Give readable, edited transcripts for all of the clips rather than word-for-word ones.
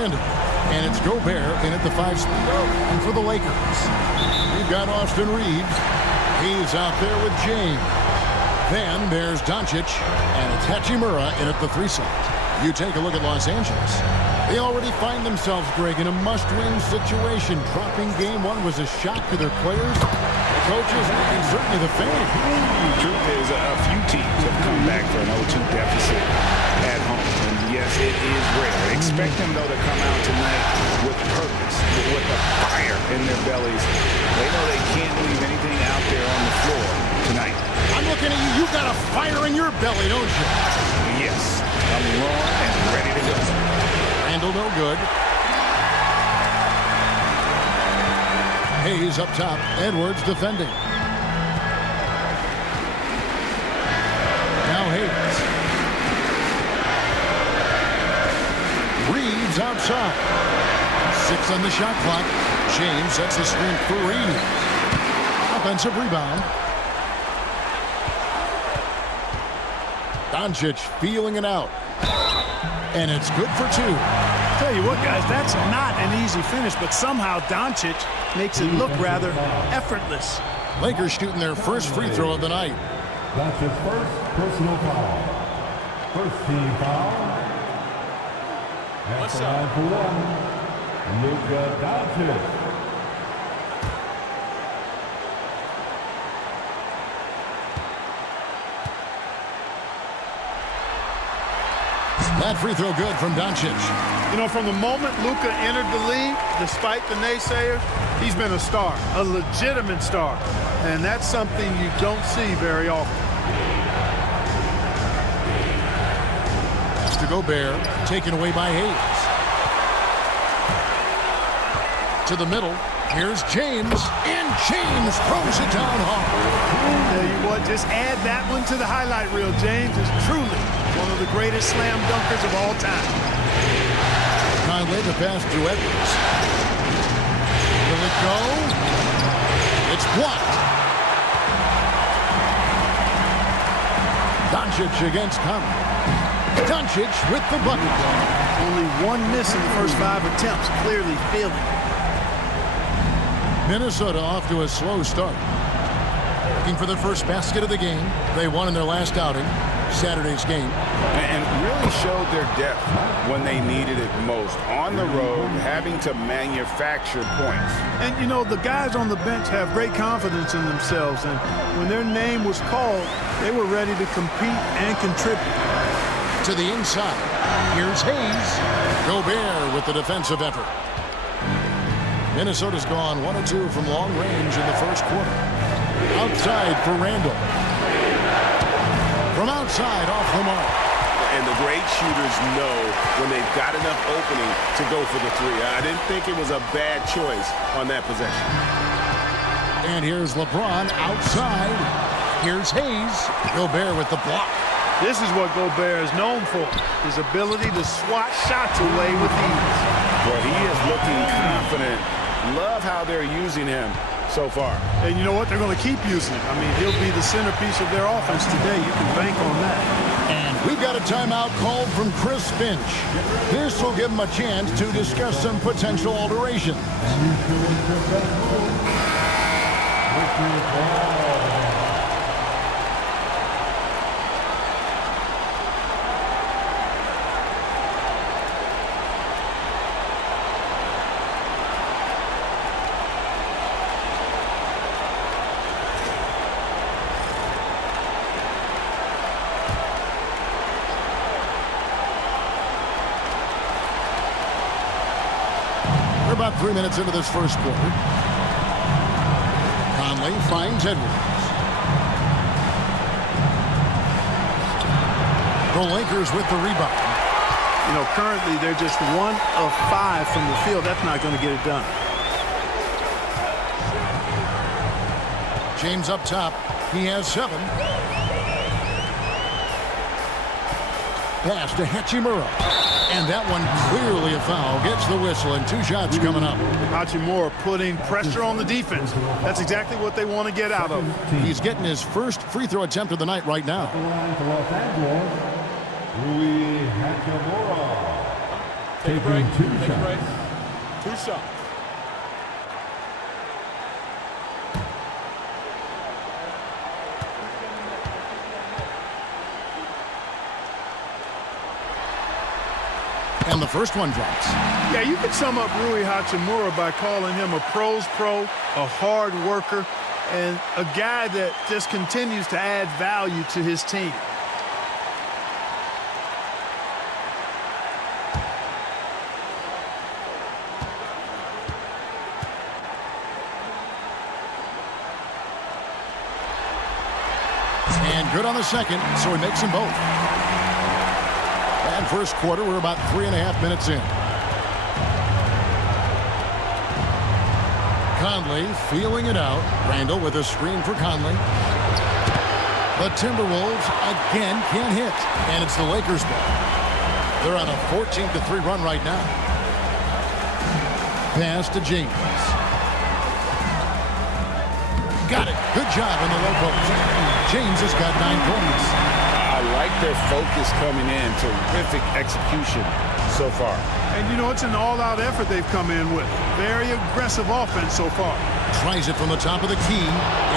Randall. And it's Gobert in at the 5 spot. And for the Lakers, we've got Austin Reeves. He's out there with James. Then there's Doncic, and it's Hachimura in at the 3 slot. You take a look at Los Angeles. They already find themselves, Greg, in a must-win situation. Dropping game 1 was a shock to their players, the coaches, and certainly the fans. The truth is, a few teams have come back for an 0-2 deficit at home. And yes, it is rare. Expect them, though, to come out tonight with purpose, with a fire in their bellies. They know they can't leave anything out there on the floor tonight. I'm looking at you. You've got a fire in your belly, don't you? Yes. I'm raw and ready to go. Randall no good. Hayes up top. Edwards defending. Now Hayes. Reeves outside. 6 on the shot clock. James sets the screen for Reeves. Offensive rebound. Doncic feeling it out. And it's good for 2. Tell you what, guys, that's not an easy finish, but somehow Doncic makes it look rather effortless. Lakers shooting their first free throw of the night. That's his first personal foul. First team foul. That's the line for 1. Luka Doncic. That free throw good from Doncic. You know, from the moment Luka entered the league, despite the naysayers, he's been a star, a legitimate star. And that's something you don't see very often. Pass to Gobert, taken away by Hayes. To the middle, here's James, and James throws it down hard. Tell you what, just add that one to the highlight reel. James is truly one of the greatest slam dunkers of all time. Conley the pass to Edwards. Will it go? It's blocked. Doncic against Conley. Doncic with the bucket. Only 1 miss in the first 5 attempts, clearly feeling it. Minnesota off to a slow start. Looking for their first basket of the game. They won in their last outing, Saturday's game. And really showed their depth when they needed it most. On the road, having to manufacture points. And, you know, the guys on the bench have great confidence in themselves. And when their name was called, they were ready to compete and contribute. To the inside. Here's Hayes. Gobert with the defensive effort. Minnesota's gone 1 of 2 from long range in the first quarter. Outside for Randall. From outside, off the mark. And the great shooters know when they've got enough opening to go for the 3. I didn't think it was a bad choice on that possession. And here's LeBron outside. Here's Hayes. Gobert with the block. This is what Gobert is known for, his ability to swat shots away with ease. Well, he is looking confident. Love how they're using him so far. And you know what? They're going to keep using him. I mean, he'll be the centerpiece of their offense today. You can bank on that. And we've got a timeout called from Chris Finch. This will give him a chance to discuss some potential alterations. We're about 3 minutes into this first quarter. Conley finds Edwards. The Lakers with the rebound. You know, currently they're just 1 of 5 from the field. That's not going to get it done. James up top. He has 7. Pass to Hachimura. And that one clearly a foul. Gets the whistle and 2 shots coming up. Hachimura putting pressure on the defense. That's exactly what they want to get out of. He's getting his first free throw attempt of the night right now. Taking 2 shots. 2 shots. And the first one drops. Yeah, you can sum up Rui Hachimura by calling him a pro's pro, a hard worker, and a guy that just continues to add value to his team. And good on the second, so he makes them both. And first quarter, we're about 3.5 minutes in. Conley feeling it out. Randall with a screen for Conley. The Timberwolves again can't hit. And it's the Lakers' ball. They're on a 14-3 run right now. Pass to James. Got it. Good job on the low post. James has got 9 points. I like their focus coming in. Terrific execution so far. And, you know, it's an all-out effort they've come in with. Very aggressive offense so far. Tries it from the top of the key.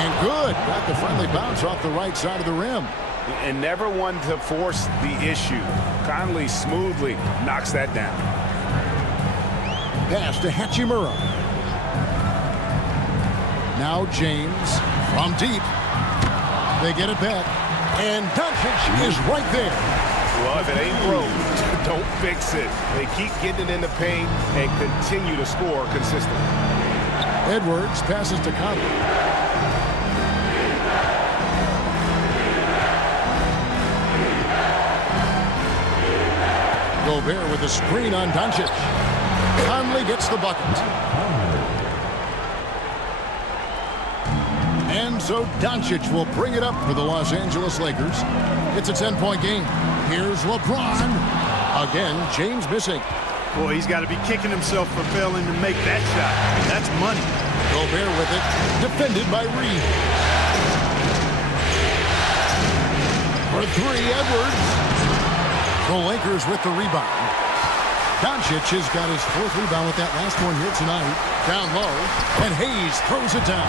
And good. Got to finally bounce off the right side of the rim. And never one to force the issue. Conley smoothly knocks that down. Pass to Hachimura. Now James from deep. They get it back. And Doncic is right there. Well, if it ain't broke, don't fix it. They keep getting it in the paint and continue to score consistently. Edwards passes to Conley. Gobert with the screen on Doncic. Conley gets the bucket. And so Doncic will bring it up for the Los Angeles Lakers. It's a 10-point game. Here's LeBron. Again, James missing. Boy, he's got to be kicking himself for failing to make that shot. That's money. Gobert with it. Defended by Reed. For 3, Edwards. The Lakers with the rebound. Doncic has got his 4th rebound with that last one here tonight. Down low, and Hayes throws it down.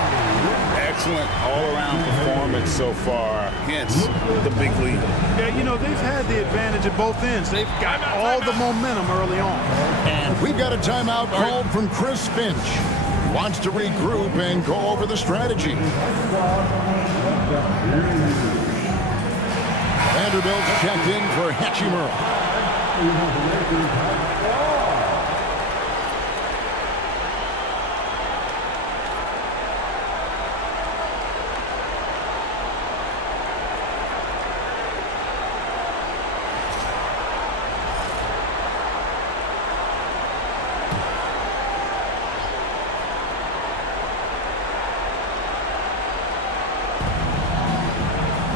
Excellent all-around performance so far, hence the big lead. Yeah, you know, they've had the advantage at both ends. They've got all the momentum early on. And we've got a timeout called from Chris Finch. Wants to regroup and go over the strategy. Vanderbilt's checked in for Hachimura.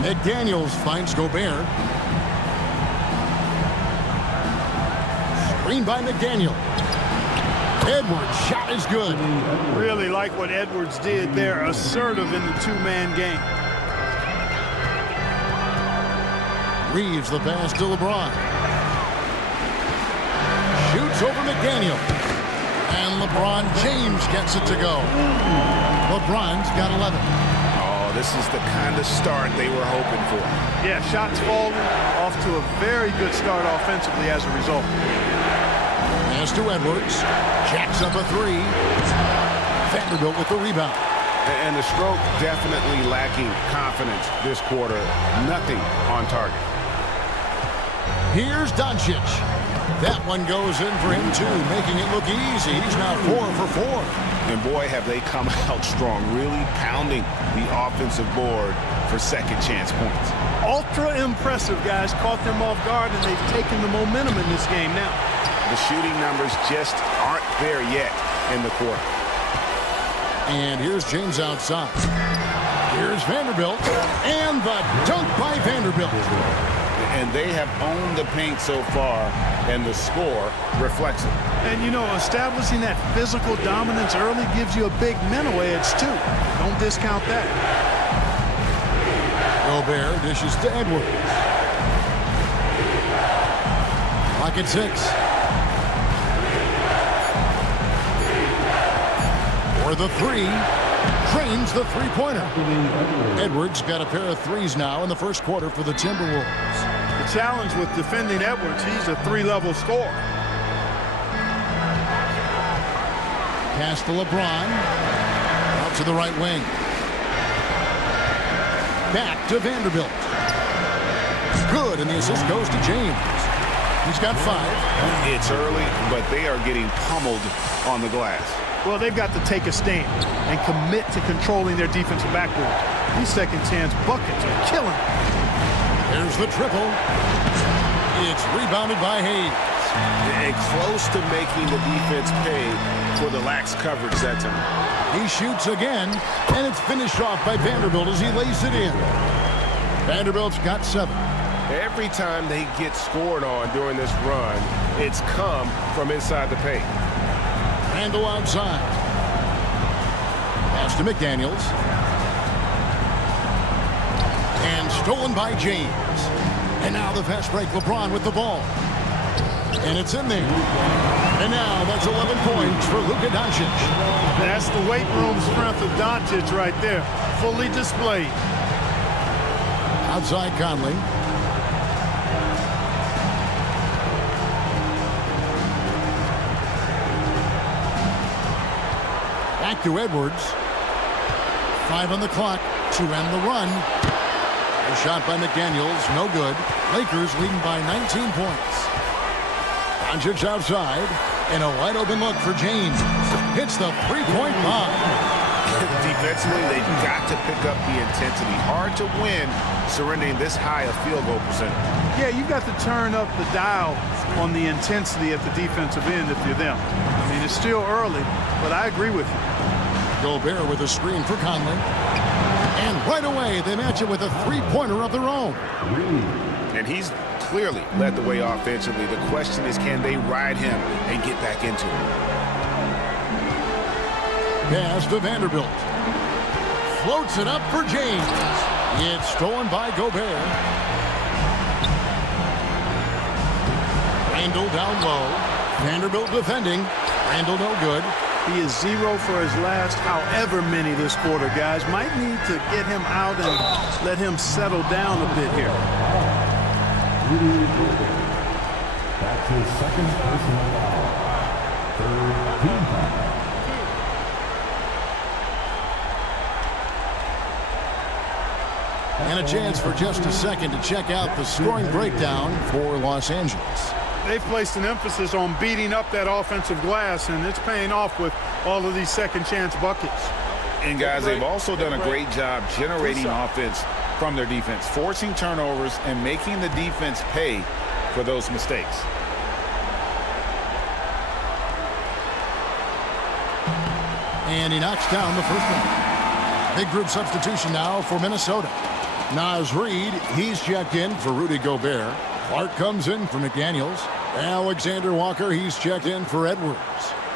McDaniels finds Gobert. Screen by McDaniel. Edwards' shot is good. Really like what Edwards did there. Assertive in the 2-man game. Reeves the pass to LeBron. Shoots over McDaniel. And LeBron James gets it to go. LeBron's got 11. This is the kind of start they were hoping for. Yeah, shots falling, off to a very good start offensively as a result. Pass to Edwards. Jacks up a 3. Vanderbilt with the rebound. And the stroke definitely lacking confidence this quarter. Nothing on target. Here's Doncic. That one goes in for him too, making it look easy. He's now 4 for 4. And boy, have they come out strong, really pounding the offensive board for second chance points. Ultra impressive, guys. Caught them off guard, and they've taken the momentum in this game now. The shooting numbers just aren't there yet in the quarter. And here's James outside. Here's Vanderbilt. And the dunk by Vanderbilt. And they have owned the paint so far, and the score reflects it. And, you know, establishing that physical dominance early gives you a big mental edge, too. Don't discount that. Gobert dishes to Edwards. Clock at 6. For the three. Drains the three-pointer. Edwards got a pair of threes now in the first quarter for the Timberwolves. The challenge with defending Edwards, he's a three-level scorer. Pass to LeBron. Out to the right wing. Back to Vanderbilt. Good, and the assist goes to James. He's got 5. It's early, but they are getting pummeled on the glass. Well, they've got to take a stand and commit to controlling their defensive backboard. These second-chance buckets are killing them. There's the triple. It's rebounded by Hayes. And close to making the defense pay for the lax coverage that time. He shoots again, and it's finished off by Vanderbilt as he lays it in. Vanderbilt's got 7. Every time they get scored on during this run, it's come from inside the paint. Randle outside. Pass to McDaniels. And stolen by James. And now the fast break, LeBron with the ball. And it's in there. And now that's 11 points for Luka Doncic. That's the weight room strength of Doncic right there. Fully displayed. Outside Conley. Back to Edwards. 5 on the clock to end the run. A shot by McDaniels, no good. Lakers leading by 19 points. Doncic outside, and a wide open look for James. Hits the three-point bomb. Defensively, they've got to pick up the intensity. Hard to win surrendering this high a field goal percentage. Yeah, you've got to turn up the dial on the intensity at the defensive end if you're them. I mean, it's still early, but I agree with you. Gobert with a screen for Conley. And right away, they match it with a three-pointer of their own. And he's clearly led the way offensively. The question is, can they ride him and get back into it? Pass to Vanderbilt. Floats it up for James. It's stolen by Gobert. Randle down low. Vanderbilt defending. Randle no good. He is 0 for his last however many this quarter, guys. Might need to get him out and let him settle down a bit here. That's his second personal foul. Third team foul. And a chance for just a second to check out the scoring breakdown for Los Angeles. They've placed an emphasis on beating up that offensive glass, and it's paying off with all of these second-chance buckets. And, guys, they've also done a great job generating offense from their defense, forcing turnovers and making the defense pay for those mistakes. And he knocks down the first one. Big group substitution now for Minnesota. Naz Reid, he's checked in for Rudy Gobert. Clark comes in for McDaniels. Alexander Walker, he's checked in for Edwards.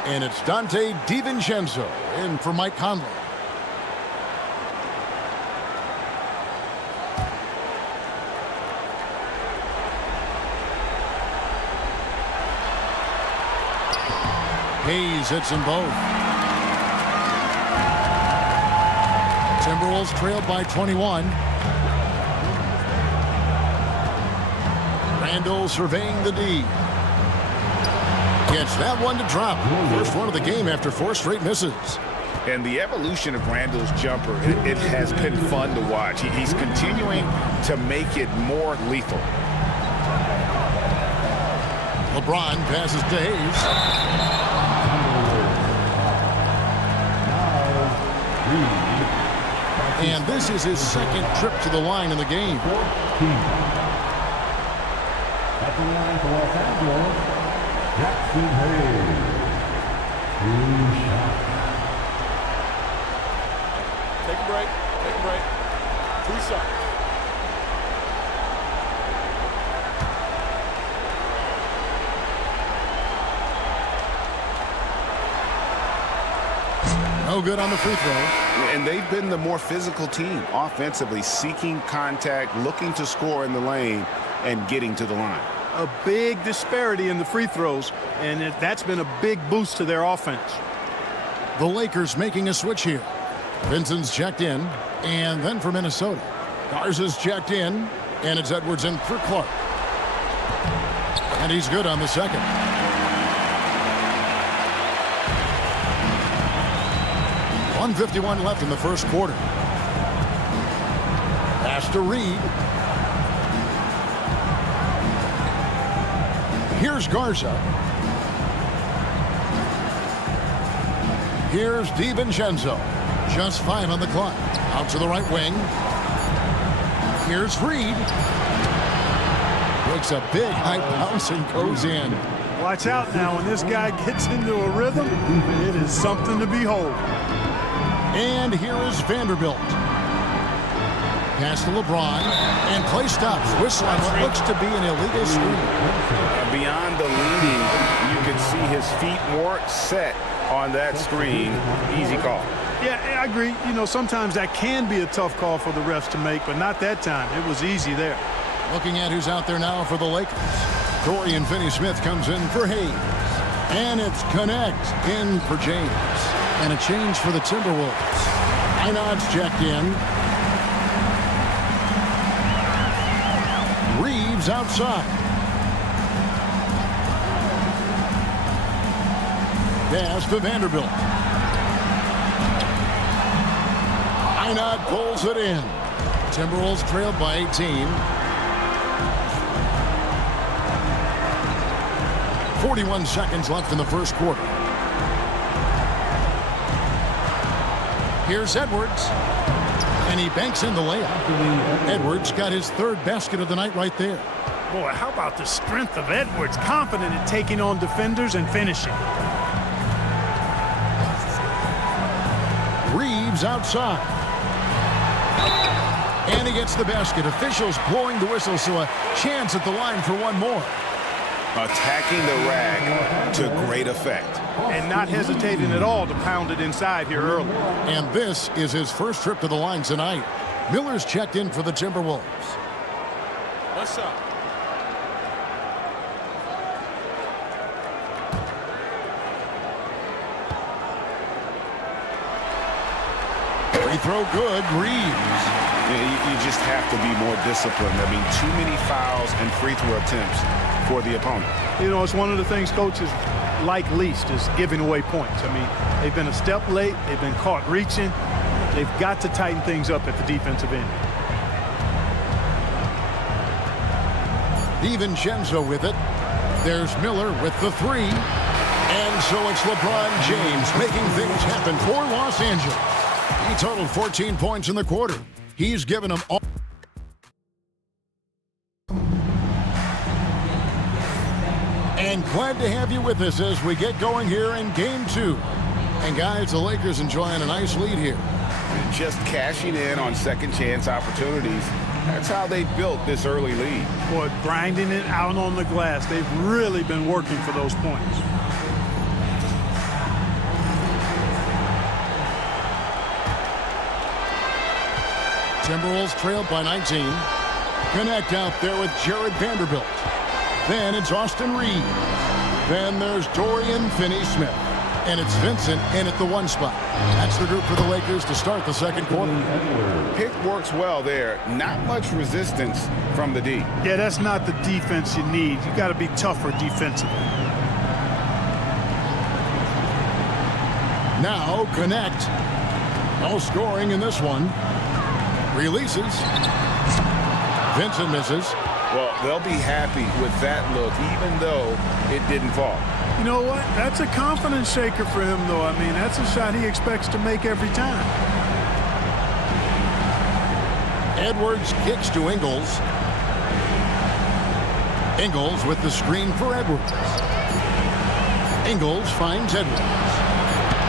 And it's Dante DiVincenzo in for Mike Conley. Hayes hits them both. Timberwolves trailed by 21. Randle surveying the D. Gets that one to drop. First one of the game after 4 straight misses. And the evolution of Randle's jumper, it has been fun to watch. He's continuing to make it more lethal. LeBron passes to Hayes. And this is his second trip to the line in the game. At the line for Los Angeles, Jackson Hayes. 2 shots. Take a break. Take a break. 2 shots. No good on the free throw. And they've been the more physical team offensively, seeking contact, looking to score in the lane, and getting to the line. A big disparity in the free throws, and that's been a big boost to their offense. The Lakers making a switch here. Vincent's checked in, and then for Minnesota. Garza's checked in, and it's Edwards in for Clark. And he's good on the second. .151 left in the first quarter. Pass to Reed. Here's Garza. Here's DiVincenzo. Just 5 on the clock. Out to the right wing. Here's Reed. Makes a big high bounce and goes in. Watch out now. When this guy gets into a rhythm, it is something to behold. And here is Vanderbilt. Pass to LeBron. And play stops. Whistle on what looks to be an illegal screen. Beyond the leading, you can see his feet weren't set on that screen. Easy call. Yeah, I agree. You know, sometimes that can be a tough call for the refs to make, but not that time. It was easy there. Looking at who's out there now for the Lakers. Dorian Finney-Smith comes in for Hayes. And it's Connect in for James. And a change for the Timberwolves. Einard's checked in. Reeves outside. Pass to Vanderbilt. Einard pulls it in. Timberwolves trailed by 18. 41 seconds left in the first quarter. Here's Edwards. And he banks in the layup. Edwards got his third basket of the night right there. Boy, how about the strength of Edwards? Confident in taking on defenders and finishing. Reeves outside. And he gets the basket. Officials blowing the whistle, so a chance at the line for one more. Attacking the rack to great effect. And not hesitating at all to pound it inside here early. And this is his first trip to the line tonight. Miller's checked in for the Timberwolves. What's up? Free throw good. Reeves. You just have to be more disciplined. I mean, too many fouls and free throw attempts for the opponent. You know, it's one of the things coaches like least is giving away points. I mean, they've been a step late. They've been caught reaching. They've got to tighten things up at the defensive end. DiVincenzo with it. There's Miller with the three. And so it's LeBron James making things happen for Los Angeles. He totaled 14 points in the quarter. He's given them all. And glad to have you with us as we get going here in Game 2. And guys, the Lakers enjoying a nice lead here. Just cashing in on second chance opportunities. That's how they built this early lead. Boy, grinding it out on the glass. They've really been working for those points. Timberwolves trailed by 19. Connect out there with Jared Vanderbilt. Then it's Austin Reed. Then there's Dorian Finney-Smith. And it's Vincent in at the 1 spot. That's the group for the Lakers to start the second quarter. Pick works well there. Not much resistance from the D. Yeah, that's not the defense you need. You got to be tougher defensively. Now Connect. No scoring in this one. Releases. Vincent misses. Well, they'll be happy with that look, even though it didn't fall. You know what? That's a confidence shaker for him, though. I mean, that's a shot he expects to make every time. Edwards kicks to Ingles. Ingles with the screen for Edwards. Ingles finds Edwards.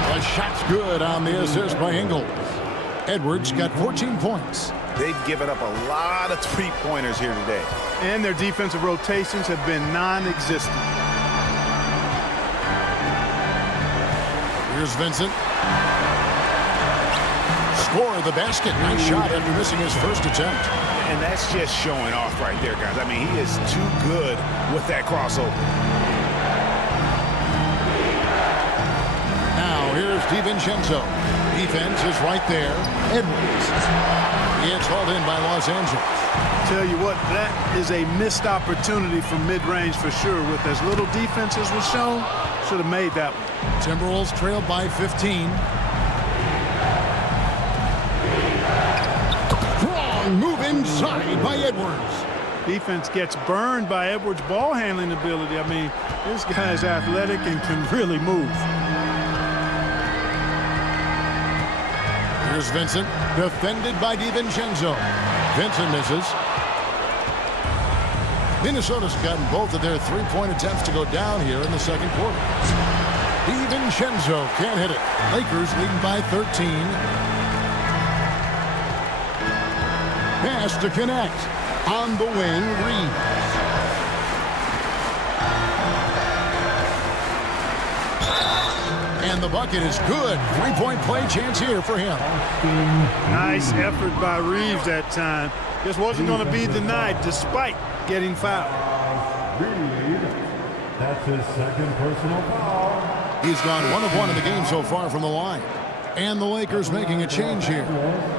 The shot's good on the assist by Ingles. Edwards got 14 points. They've given up a lot of three-pointers here today. And their defensive rotations have been non-existent. Here's Vincent. Score the basket. Nice shot after missing his first attempt. And that's just showing off right there, guys. I mean, he is too good with that crossover. Now here's DiVincenzo. Defense is right there. Edwards. It's hauled in by Los Angeles. Tell you what, that is a missed opportunity from mid-range for sure. With as little defense as was shown, should have made that one. Timberwolves trail by 15. Strong move inside by Edwards. Defense gets burned by Edwards' ball handling ability. I mean, this guy's athletic and can really move. Here's Vincent, defended by DiVincenzo. Vincent misses. Minnesota's gotten both of their three-point attempts to go down here in the second quarter. DiVincenzo can't hit it. Lakers leading by 13. Pass to connect. On the wing, Reeves. And the bucket is good. Three-point play chance here for him. Nice effort by Reeves that time. Just wasn't going to be denied despite getting fouled. That's his second personal foul. He's gone 1 of 1 in the game so far from the line. And the Lakers making a change here.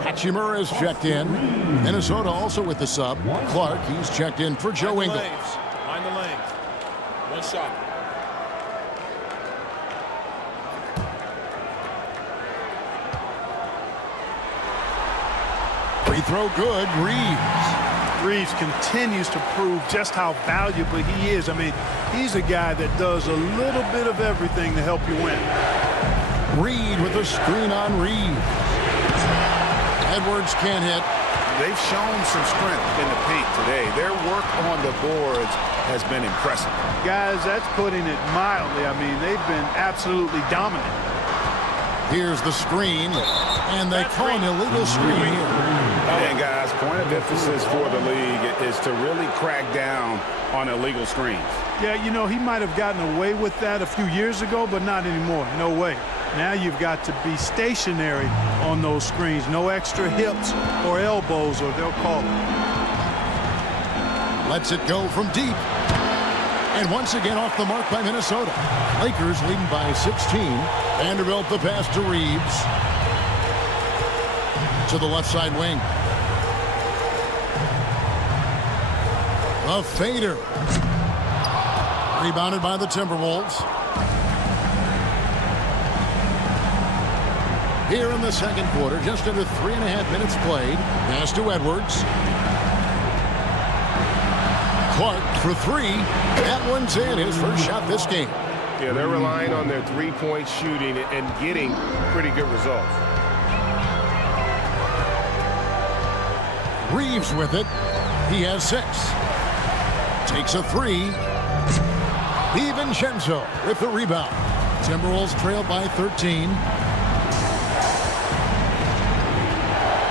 Hachimura is checked in. Minnesota also with the sub. Clark, he's checked in for Joe Ingles. Mind the lanes. One shot. Free throw good. Reeves continues to prove just how valuable he is. I mean, he's a guy that does a little bit of everything to help you win. Reed with a screen on Reeves. Edwards can't hit. They've shown some strength in the paint today. Their work on the boards has been impressive. Guys, that's putting it mildly. I mean, they've been absolutely dominant. Here's the screen, and they call an illegal screen here. And guys, point of emphasis for the league is to really crack down on illegal screens. Yeah, you know, he might have gotten away with that a few years ago, but not anymore. No way. Now you've got to be stationary on those screens. No extra hips or elbows, or they'll call it. Lets it go from deep. And once again off the mark by Minnesota. Lakers leading by 16. Vanderbilt the pass to Reeves. To the left side wing. A fader. Rebounded by the Timberwolves. Here in the second quarter, just under 3.5 minutes played. Pass to Edwards. Clark for three. That one's in. His first shot this game. Yeah, they're relying on their three-point shooting and getting pretty good results. Reeves with it. He has 6. Takes a 3. DiVincenzo with the rebound. Timberwolves trail by 13.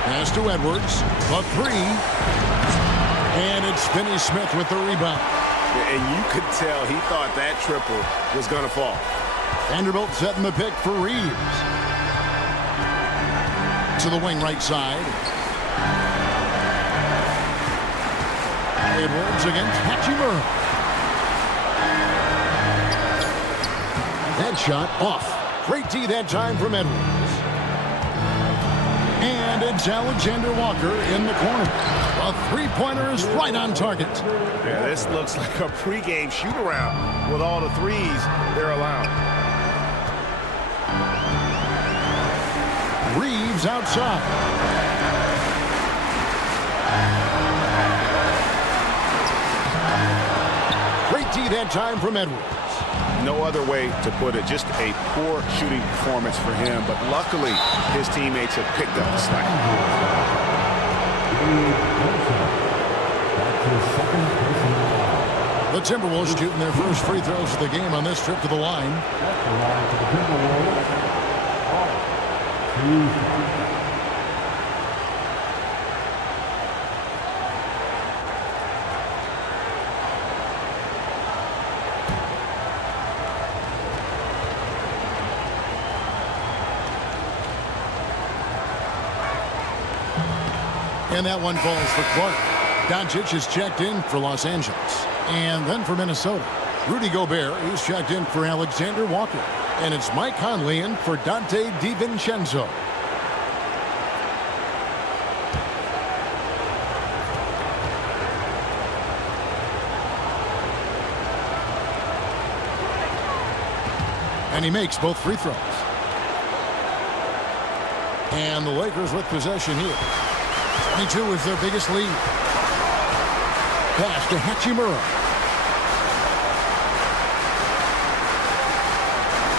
Pass to Edwards. A 3. And it's Finney-Smith with the rebound. And you could tell he thought that triple was going to fall. Vanderbilt setting the pick for Reeves. To the wing right side. Edwards against Hachimura. That shot off. Great D that time from Edwards. And it's Alexander Walker in the corner. A three-pointer is right on target. Yeah, this looks like a pregame shoot-around with all the threes they're allowed. Reeves outside. Great D that time from Edwards. No other way to put it. Just a poor shooting performance for him. But luckily, his teammates have picked up the slack. The Timberwolves shooting their first free throws of the game on this trip to the line. And that one falls for Clark. Doncic is checked in for Los Angeles. And then for Minnesota, Rudy Gobert is checked in for Alexander Walker. And it's Mike Conley in for Dante DiVincenzo. And he makes both free throws. And the Lakers with possession here. 22 is their biggest lead. Pass to Hachimura.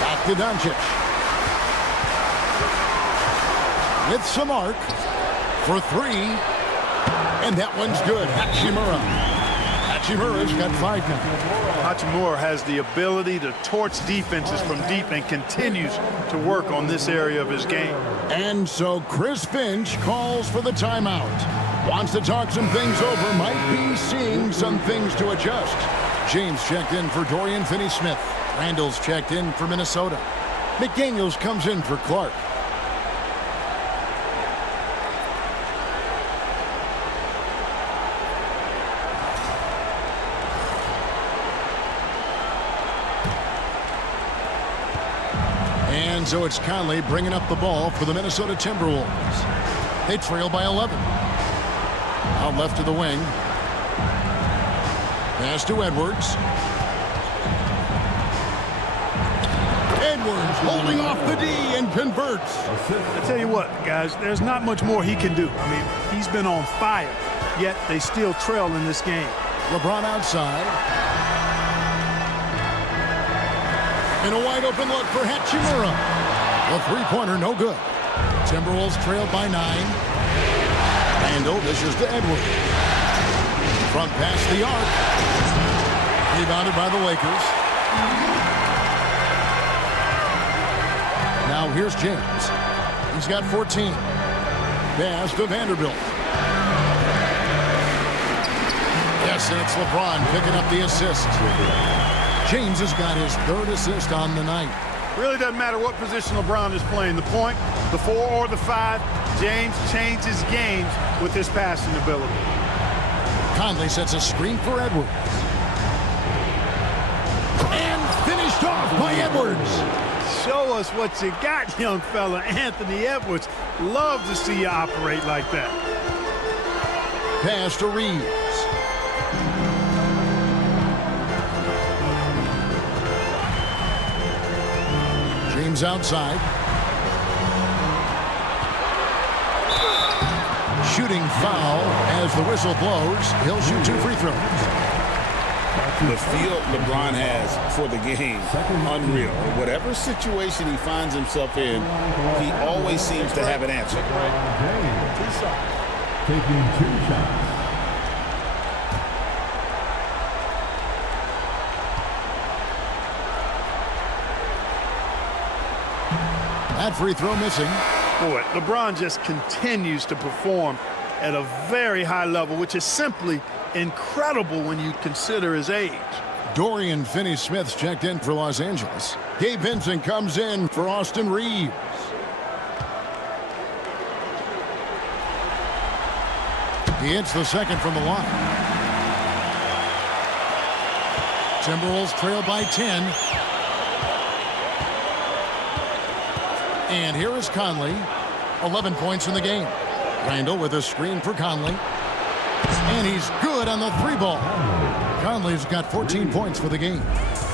Back to Doncic. With some arc for three. And that one's good. Hachimura. Hachimura's got 5 now. Hachimura has the ability to torch defenses from deep and continues to work on this area of his game. And so Chris Finch calls for the timeout. Wants to talk some things over. Might be seeing some things to adjust. James checked in for Dorian Finney-Smith. Randall's checked in for Minnesota. McDaniels comes in for Clark. And so it's Conley bringing up the ball for the Minnesota Timberwolves. They trail by 11. Out left to the wing. Pass to Edwards. Edwards holding off the D and converts. I tell you what, guys, there's not much more he can do. I mean, he's been on fire, yet they still trail in this game. LeBron outside. And a wide open look for Hachimura. The three-pointer no good. Timberwolves trailed by 9. Randall dishes to Edwards. Front past the arc. Rebounded by the Lakers. Now here's James. He's got 14. Pass to Vanderbilt. Yes, and it's LeBron picking up the assist. James has got his 3rd assist on the night. Really doesn't matter what position LeBron is playing, the point, the 4 or the 5, James changes games with his passing ability. Conley sets a screen for Edwards. And finished off by Edwards. Show us what you got, young fella. Anthony Edwards. Love to see you operate like that. Pass to Reeves. James outside. Shooting foul as the whistle blows. He'll shoot 2 free throws. The feel LeBron has for the game, unreal. Whatever situation he finds himself in, he always seems to have an answer. Taking 2 shots. That free throw missing. Boy, LeBron just continues to perform at a very high level, which is simply incredible when you consider his age. Dorian Finney-Smith's checked in for Los Angeles. Gabe Vincent comes in for Austin Reeves. He hits the second from the line. Timberwolves trail by 10. And here is Conley. 11 points in the game. Randall with a screen for Conley. And he's good on the 3-ball. Conley's got 14 points for the game.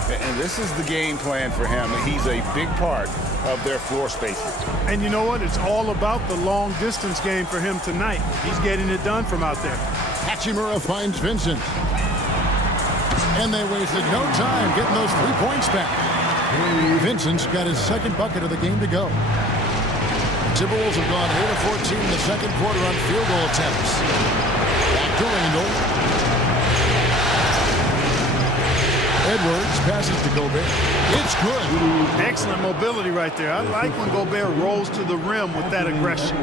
And this is the game plan for him. He's a big part of their floor spacing. And you know what? It's all about the long-distance game for him tonight. He's getting it done from out there. Hachimura finds Vincent. And they wasted no time getting those 3 points back. Vincent's got his 2nd bucket of the game to go. The Timberwolves have gone 8 of 14 in the 2nd quarter on field goal attempts. Back to Randall. Edwards passes to Gobert. It's good. Excellent mobility right there. I like when Gobert rolls to the rim with that aggression.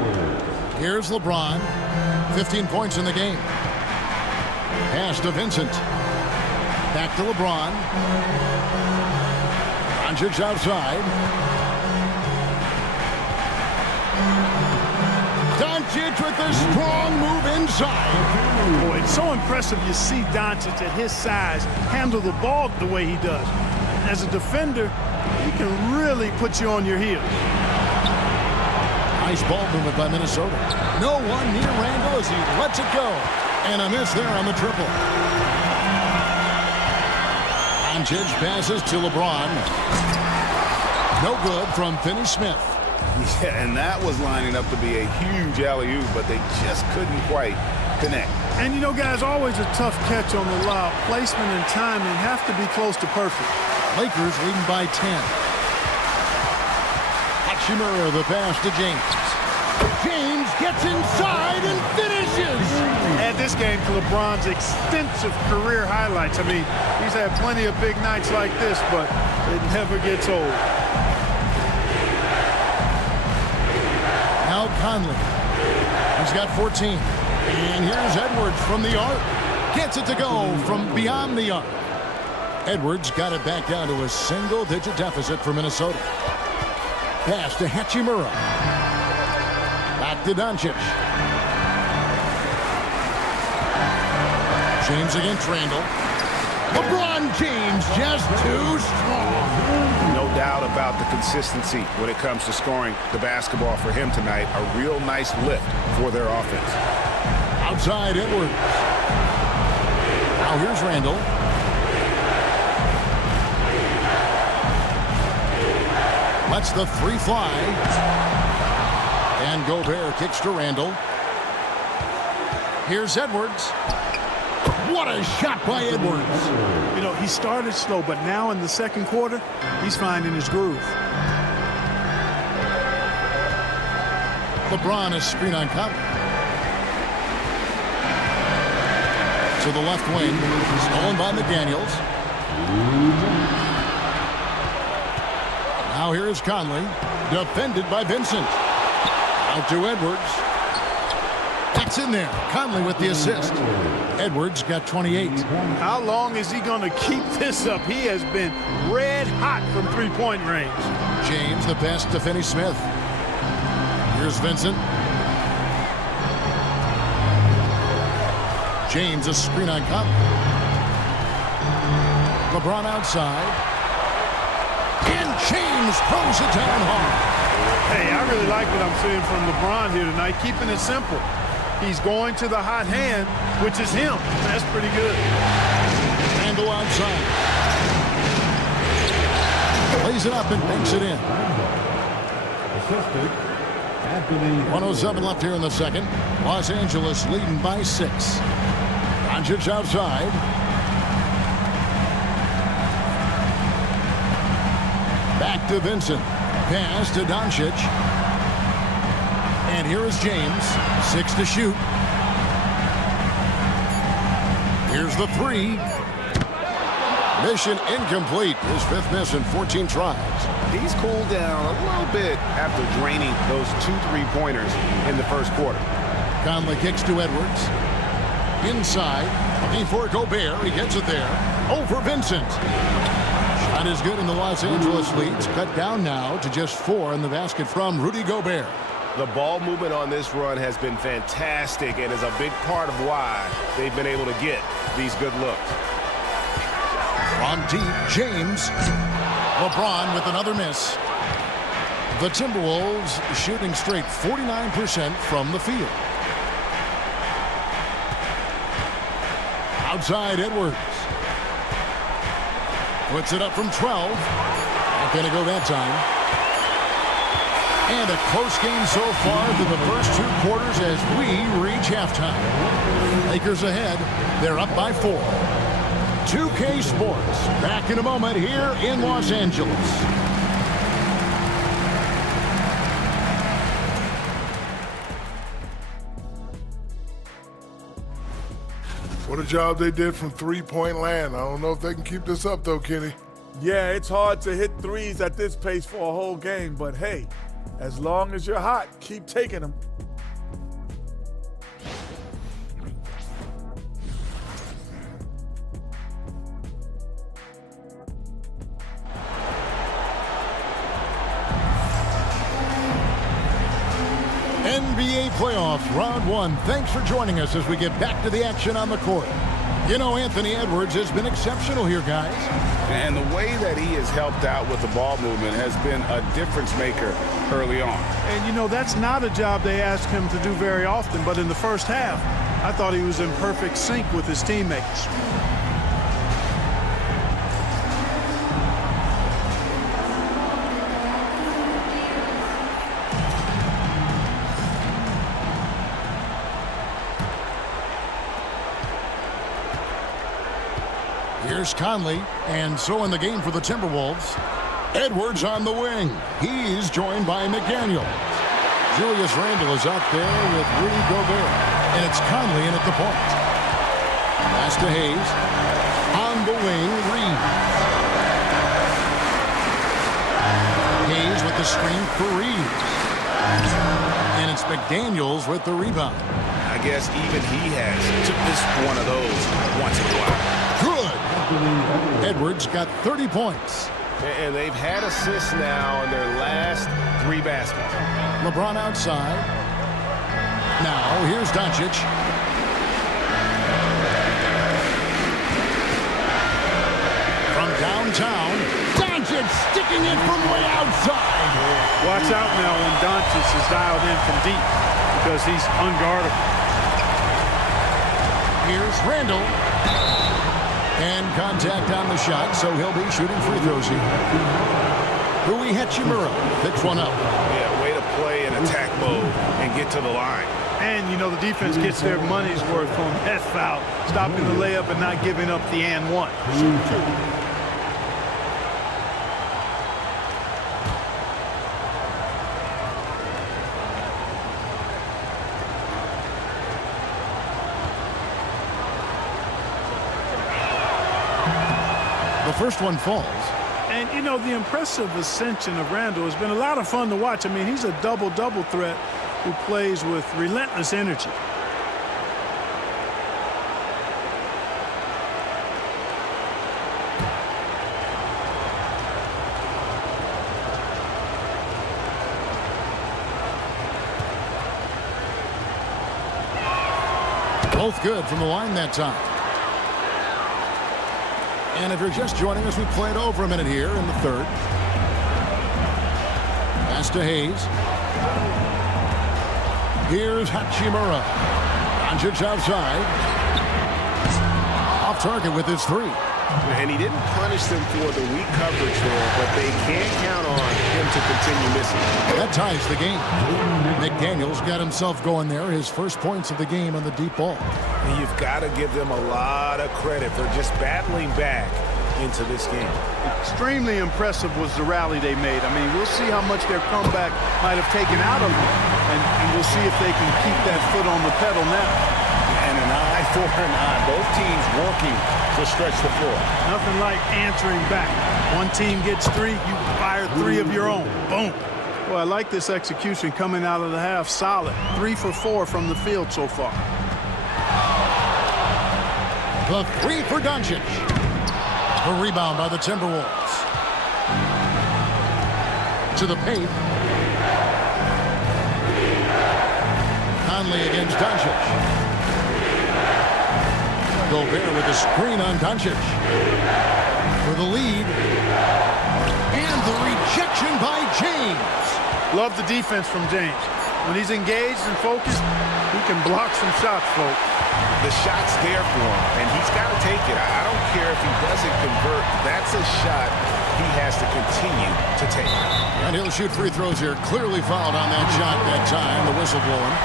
Here's LeBron. 15 points in the game. Pass to Vincent. Back to LeBron. Doncic outside. Doncic with a strong move inside. Boy, it's so impressive you see Doncic at his size handle the ball the way he does. as a defender, he can really put you on your heels. Nice ball movement by Minnesota. No one near Randall as he lets it go. And a miss there on the triple. Doncic passes to LeBron. No good from Finney-Smith. Yeah, and that was lining up to be a huge alley-oop, but they just couldn't quite connect. And you know, guys, always a tough catch on the lob. Placement and timing have to be close to perfect. Lakers leading by 10. Hachimura, the pass to James. James gets inside and finishes. Add this game to LeBron's extensive career highlights. I mean, he's had plenty of big nights like this, but it never gets old. Now Conley. He's got 14. And here's Edwards from the arc. Gets it to go from beyond the arc. Edwards got it back down to a single-digit deficit for Minnesota. Pass to Hachimura. Back to Doncic. James against Randall. LeBron James just too strong. No doubt about the consistency when it comes to scoring the basketball for him tonight. A real nice lift for their offense. Outside Edwards. Now here's Randall. Lets the three fly. And Gobert kicks to Randall. Here's Edwards. What a shot by Edwards. You know, he started slow, but now in the second quarter, he's finding his groove. LeBron is screen on Conley. To the left wing. Stolen by McDaniels. Now here is Conley. Defended by Vincent. Out to Edwards. That's in there. Conley with the assist. Edwards got 28. How long is he going to keep this up? He has been red hot from three-point range. James, the pass to Finney-Smith. Here's Vincent. James, a screen on Conley. LeBron outside. And James throws it down hard. Hey, I really like what I'm seeing from LeBron here tonight, keeping it simple. He's going to the hot hand, which is him. That's pretty good. Randall outside. Plays it up and banks it in. 1:07 left here in the second. Los Angeles leading by 6. Doncic outside. Back to Vincent. Pass to Doncic. And here is James. 6 to shoot. Here's the three. Mission incomplete. His 5th miss in 14 tries. He's cooled down a little bit after draining those 2 3-pointers in the first quarter. Conley kicks to Edwards. Inside. Looking for Gobert. He gets it there. Over Vincent. Shot is good, and the Los Angeles leads cut down now to just 4 in the basket from Rudy Gobert. The ball movement on this run has been fantastic and is a big part of why they've been able to get these good looks. From deep, James. LeBron with another miss. The Timberwolves shooting straight 49% from the field. Outside Edwards. Puts it up from 12. Not going to go that time. And a close game so far through the first 2 quarters as we reach halftime. Lakers ahead. They're up by 4. 2K Sports. Back in a moment here in Los Angeles. What a job they did from three-point land. I don't know if they can keep this up, though, Kenny. Yeah, it's hard to hit threes at this pace for a whole game, but hey, as long as you're hot, keep taking them. NBA playoffs, round 1. Thanks for joining us as we get back to the action on the court. You know, Anthony Edwards has been exceptional here, guys. And the way that he has helped out with the ball movement has been a difference maker early on. And, you know, that's not a job they ask him to do very often, but in the first half, I thought he was in perfect sync with his teammates. Here's Conley, and so in the game for the Timberwolves, Edwards on the wing. He's joined by McDaniels. Julius Randle is out there with Rudy Gobert, and it's Conley in at the point. Pass to Hayes. On the wing, Reeves. Hayes with the screen for Reeves. And it's McDaniels with the rebound. I guess even he has to miss one of those once in a while. Good. Edwards got 30 points. And they've had assists now in their last 3 baskets. LeBron outside. Now, here's Doncic. From downtown, Doncic sticking it from way outside. Watch out now when Doncic is dialed in from deep because he's unguardable. Here's Randle. And contact on the shot, so he'll be shooting free throws here. Rui Hachimura picks one up. Yeah, way to play in attack mode and get to the line. And, you know, the defense gets their money's worth on that foul, stopping the layup and not giving up the and one. The first one falls. And, you know, the impressive ascension of Randle has been a lot of fun to watch. I mean, he's a double-double threat who plays with relentless energy. Both good from the line that time. And if you're just joining us, we played over a minute here in the third. Pass to Hayes. Here's Hachimura. Doncic outside. Off target with his 3. And he didn't punish them for the weak coverage there, but they can't count on him to continue missing. That ties the game. McDaniels got himself going there. His first points of the game on the deep ball. And you've got to give them a lot of credit for just battling back into this game. Extremely impressive was the rally they made. I mean, we'll see how much their comeback might have taken out of them, and we'll see if they can keep that foot on the pedal now. And an eye for an eye. Both teams working to stretch the floor. Nothing like answering back. One team gets 3, you fire 3 of your own. Boom. Well, I like this execution coming out of the half. Solid. 3 for 4 from the field so far. The 3 for Doncic. A rebound by the Timberwolves. To the paint. Conley against Doncic. Gobert with the screen on Doncic. For the lead. And the rejection by James. Love the defense from James. When he's engaged and focused, he can block some shots, folks. The shot's there for him, and he's got to take it. I don't care if he doesn't convert. That's a shot he has to continue to take. And he'll shoot free throws here. Clearly fouled on that shot that time. The whistle blowing.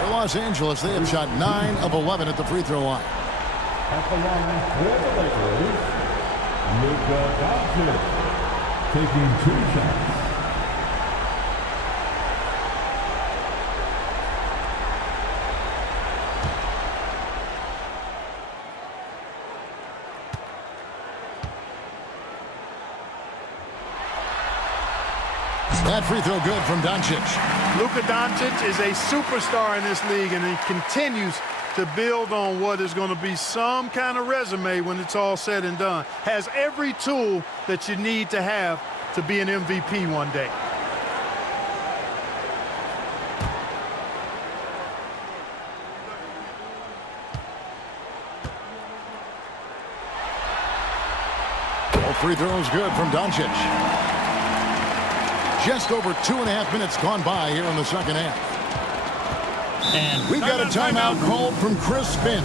For Los Angeles, they have shot 9 of 11 at the free throw line. At the line for the Lakers, Luka Doncic taking 2 shots. That free throw good from Doncic. Luka Doncic is a superstar in this league, and he continues to build on what is going to be some kind of resume when it's all said and done. Has every tool that you need to have to be an MVP one day. Both free throws good from Doncic. Just over 2.5 minutes gone by here in the second half. And we've got a timeout called from Chris Finch.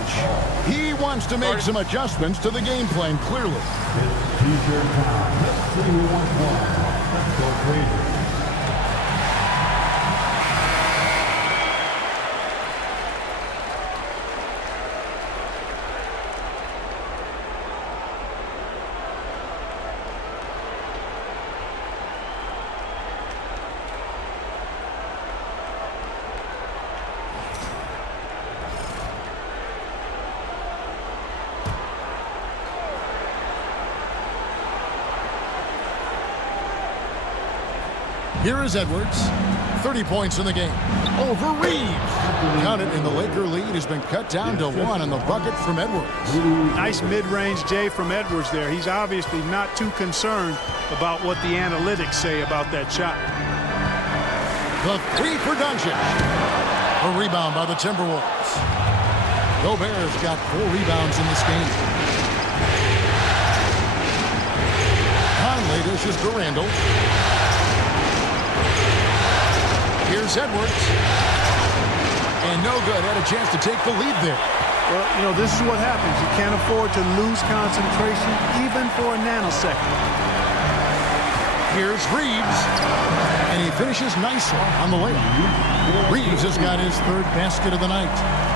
He wants to make some adjustments to the game plan, clearly. It's T-shirt time. Let's see who wants one. Let's go crazy. Here is Edwards. 30 points in the game. Over Reeves. Count it, and the Laker lead has been cut down to 1 on the bucket from Edwards. Nice mid-range J from Edwards there. He's obviously not too concerned about what the analytics say about that shot. The 3 for Doncic. A rebound by the Timberwolves. Gobert's got 4 rebounds in this game. Conley dishes to Randall. Here's Edwards. And no good. Had a chance to take the lead there. Well, you know, this is what happens. You can't afford to lose concentration even for a nanosecond. Here's Reeves. And he finishes nicely on the layup. Reeves has got his 3rd basket of the night.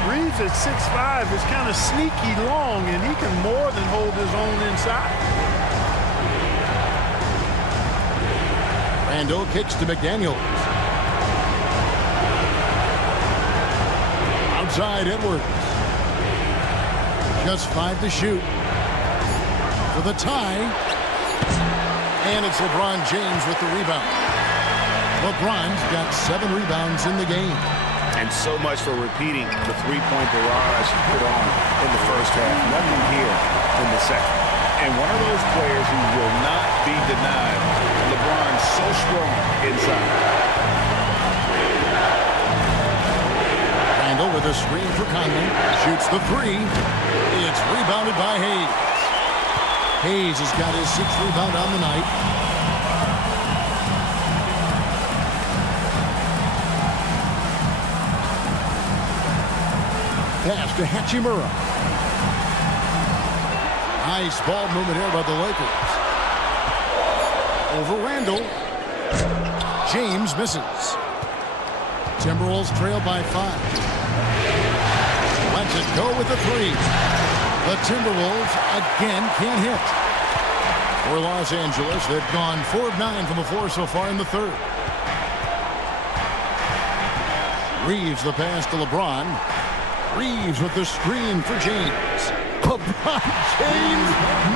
Reeves at 6'5" is kind of sneaky long, and he can more than hold his own inside. Randall kicks to McDaniels. Outside Edwards. Just 5 to shoot. For the tie. And it's LeBron James with the rebound. LeBron's got 7 rebounds in the game. And so much for repeating the three-point barrage he put on in the first half. Nothing here in the second. And one of those players who will not be denied. LeBron's so strong inside. With a screen for Conley. Shoots the 3. It's rebounded by Hayes. Hayes has got his 6th rebound on the night. Pass to Hachimura. Nice ball movement here by the Lakers. Over Randall. James misses. Timberwolves trail by 5. Lets it go with the 3. The Timberwolves again can't hit. For Los Angeles, they've gone 4 of 9 from the floor so far in the 3rd. Reeves the pass to LeBron. Reeves with the screen for James. LeBron James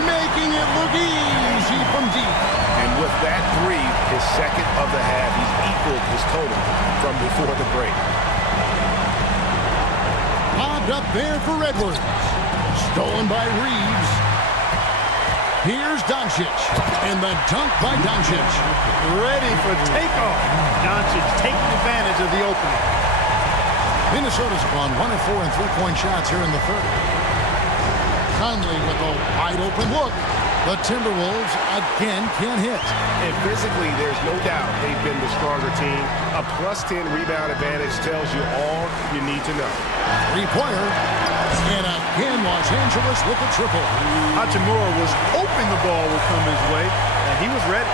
making it look easy from deep. And with that 3, his 2nd of the half, he's equaled his total from before the break. Lobbed up there for Edwards. Stolen by Reeves. Here's Doncic. And the dunk by Doncic. Ready for takeoff. Doncic taking advantage of the opening. Minnesota's gone 1 of 4 in 3-point shots here in the 3rd. Conley with a wide open look. The Timberwolves again can't hit. And physically, there's no doubt they've been the stronger team. A +10 rebound advantage tells you all you need to know. 3-pointer. And again, Los Angeles with a triple. Hachimura was hoping the ball would come his way, and he was ready.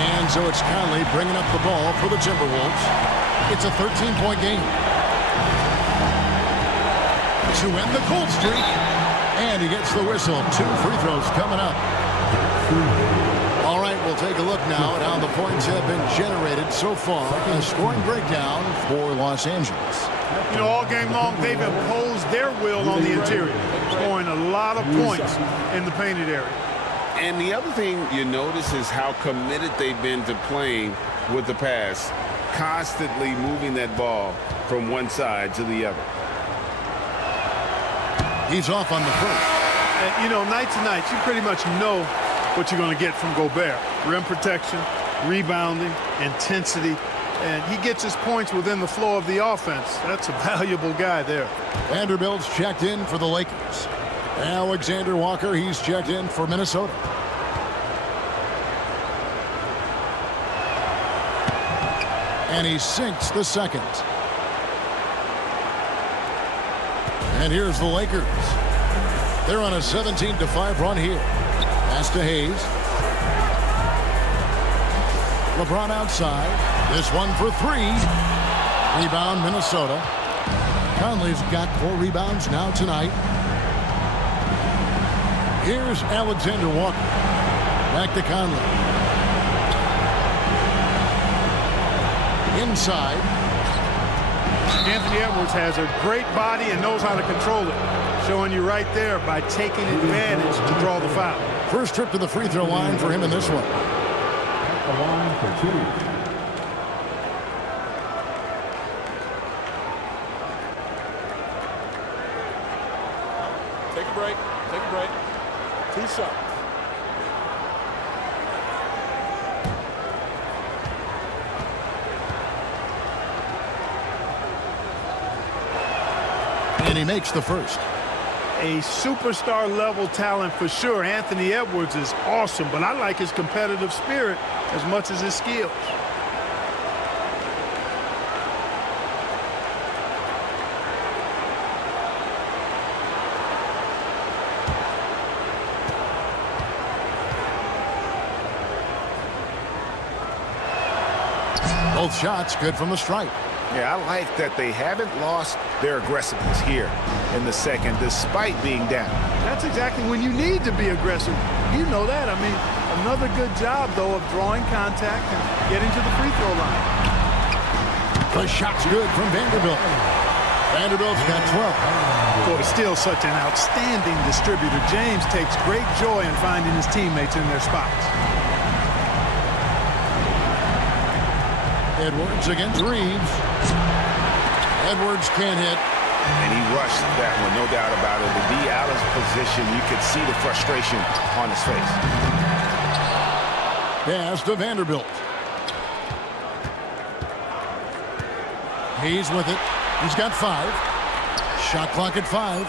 And so it's Conley bringing up the ball for the Timberwolves. It's a 13-point game. To end the cold streak. And he gets the whistle. 2 free throws coming up. All right, we'll take a look now at how the points have been generated so far. A scoring breakdown for Los Angeles. You know, all game long, they've imposed their will on the interior, scoring a lot of points in the painted area. And the other thing you notice is how committed they've been to playing with the pass, constantly moving that ball from one side to the other. He's off on the first. And, you know, night to night, you pretty much know what you're going to get from Gobert. Rim protection, rebounding, intensity, and he gets his points within the flow of the offense. That's a valuable guy there. Vanderbilt's checked in for the Lakers. Alexander Walker, he's checked in for Minnesota. And he sinks the second. And here's the Lakers. They're on a 17-5 run here. Pass to Hayes. LeBron outside. This one for three. Rebound, Minnesota. Conley's got 4 rebounds now tonight. Here's Alexander Walker. Back to Conley. Inside. Anthony Edwards has a great body and knows how to control it. Showing you right there by taking advantage to draw the foul. First trip to the free throw line for him in this one. At the line for 2. Take a break. Take a break. 2 shots. And he makes the first. A superstar level talent for sure. Anthony Edwards is awesome, but I like his competitive spirit as much as his skills. Both shots good from the stripe. Yeah, I like that they haven't lost their aggressiveness here in the second, despite being down. That's exactly when you need to be aggressive. You know that. I mean, another good job, though, of drawing contact and getting to the free throw line. The shot's good from Vanderbilt. Vanderbilt's got 12. Boy, still such an outstanding distributor. James takes great joy in finding his teammates in their spots. Edwards against Reeves. Edwards can't hit. And he rushed that one, no doubt about it. To be out of position, you could see the frustration on his face. Pass to Vanderbilt. He's with it. He's got 5. Shot clock at 5.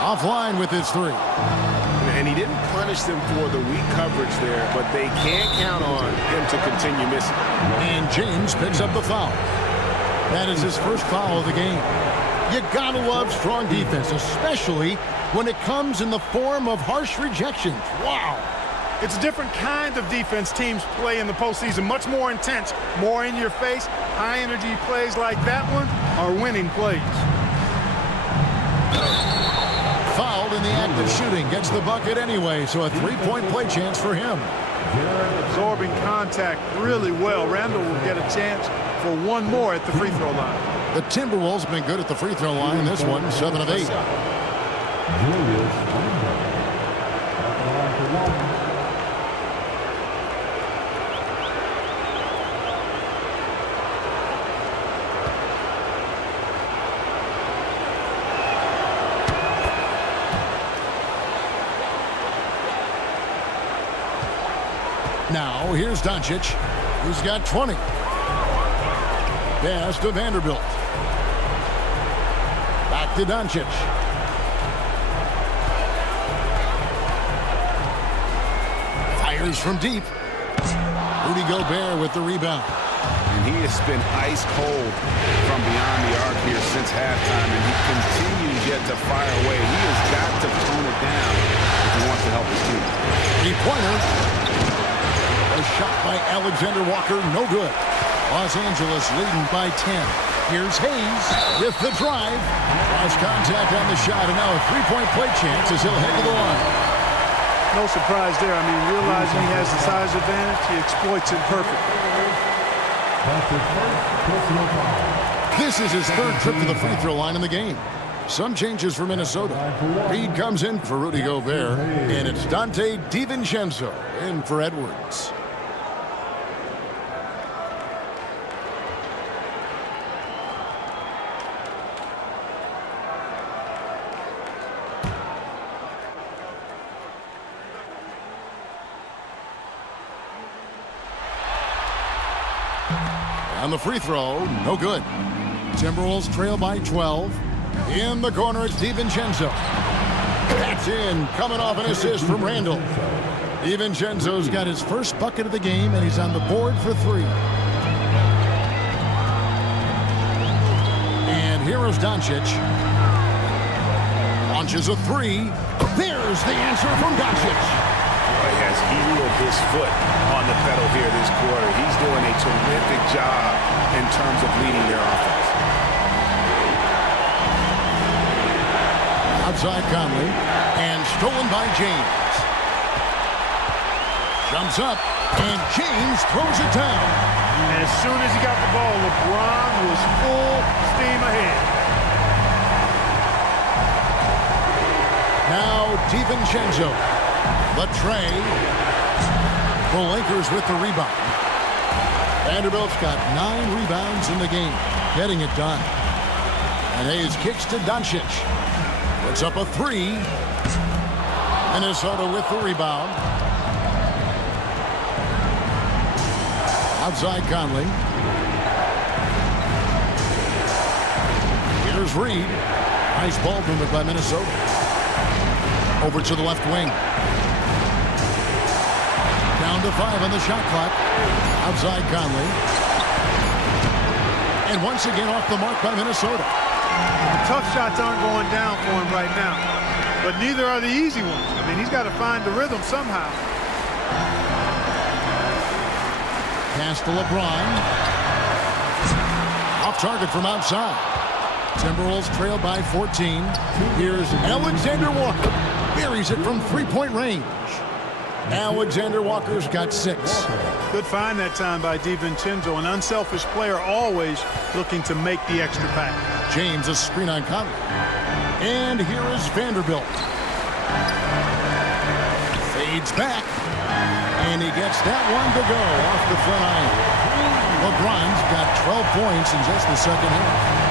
Offline with his 3. And he didn't punish them for the weak coverage there, but they can't count on him to continue missing. And James picks up the foul. That is his first foul of the game. You gotta love strong defense, especially when it comes in the form of harsh rejections. Wow. It's a different kind of defense teams play in the postseason. Much more intense, more in your face. High energy plays like that one are winning plays. Fouled in the act of shooting. Gets the bucket anyway, so a 3-point play chance for him. Absorbing contact really well. Randall will get a chance for one more at the free throw line. The Timberwolves have been good at the free throw line. This one, 7 of 8. Julius Randle. At the line for 1. Now, here's Doncic, who's got 20. Pass to Vanderbilt. Back to Doncic. Fires from deep. Rudy Gobert with the rebound. And he has been ice cold from beyond the arc here since halftime, and he continues yet to fire away. He has got to tone it down if he wants to help his team. 3-pointer. A shot by Alexander Walker, no good. Los Angeles leading by 10. Here's Hayes with the drive. Cross contact on the shot, and now a 3-point play chance as he'll head to the line. No surprise there. I mean, realizing he has the size advantage, he exploits it perfectly. That's his first personal foul. This is his 3rd trip to the free throw line in the game. Some changes for Minnesota. Reed comes in for Rudy Gobert, and it's Dante DiVincenzo in for Edwards. On the free throw, no good. Timberwolves trail by 12. In the corner, it's DiVincenzo. That's in, coming off an assist from Randall. DiVincenzo's got his first bucket of the game, and he's on the board for 3. And here is Doncic. Launches a 3. There's the answer from Doncic. Boy, has healed his foot on the pedal here this quarter. He's doing a terrific job in terms of leading their offense. Outside Conley, and stolen by James. Jumps up, and James throws it down. As soon as he got the ball, LeBron was full steam ahead. Now DiVincenzo. The tray. The Lakers with the rebound. Vanderbilt's got 9 rebounds in the game, getting it done. And Hayes kicks to Doncic. Puts up a 3. Minnesota with the rebound. Outside Conley. Here's Reed. Nice ball movement by Minnesota. Over to the left wing. Down to 5 on the shot clock. Outside Conley. And once again off the mark by Minnesota. Tough shots aren't going down for him right now, but neither are the easy ones. I mean, he's got to find the rhythm somehow. Pass to LeBron. Off target from outside. Timberwolves trail by 14. Here's Alexander Walker. Buries it from 3-point range. Alexander Walker's got 6. Good find that time by DiVincenzo. An unselfish player, always looking to make the extra pass. James a screen on Conley. And here is Vanderbilt. Fades back. And he gets that one to go off the front iron. LeBron's got 12 points in just the second half.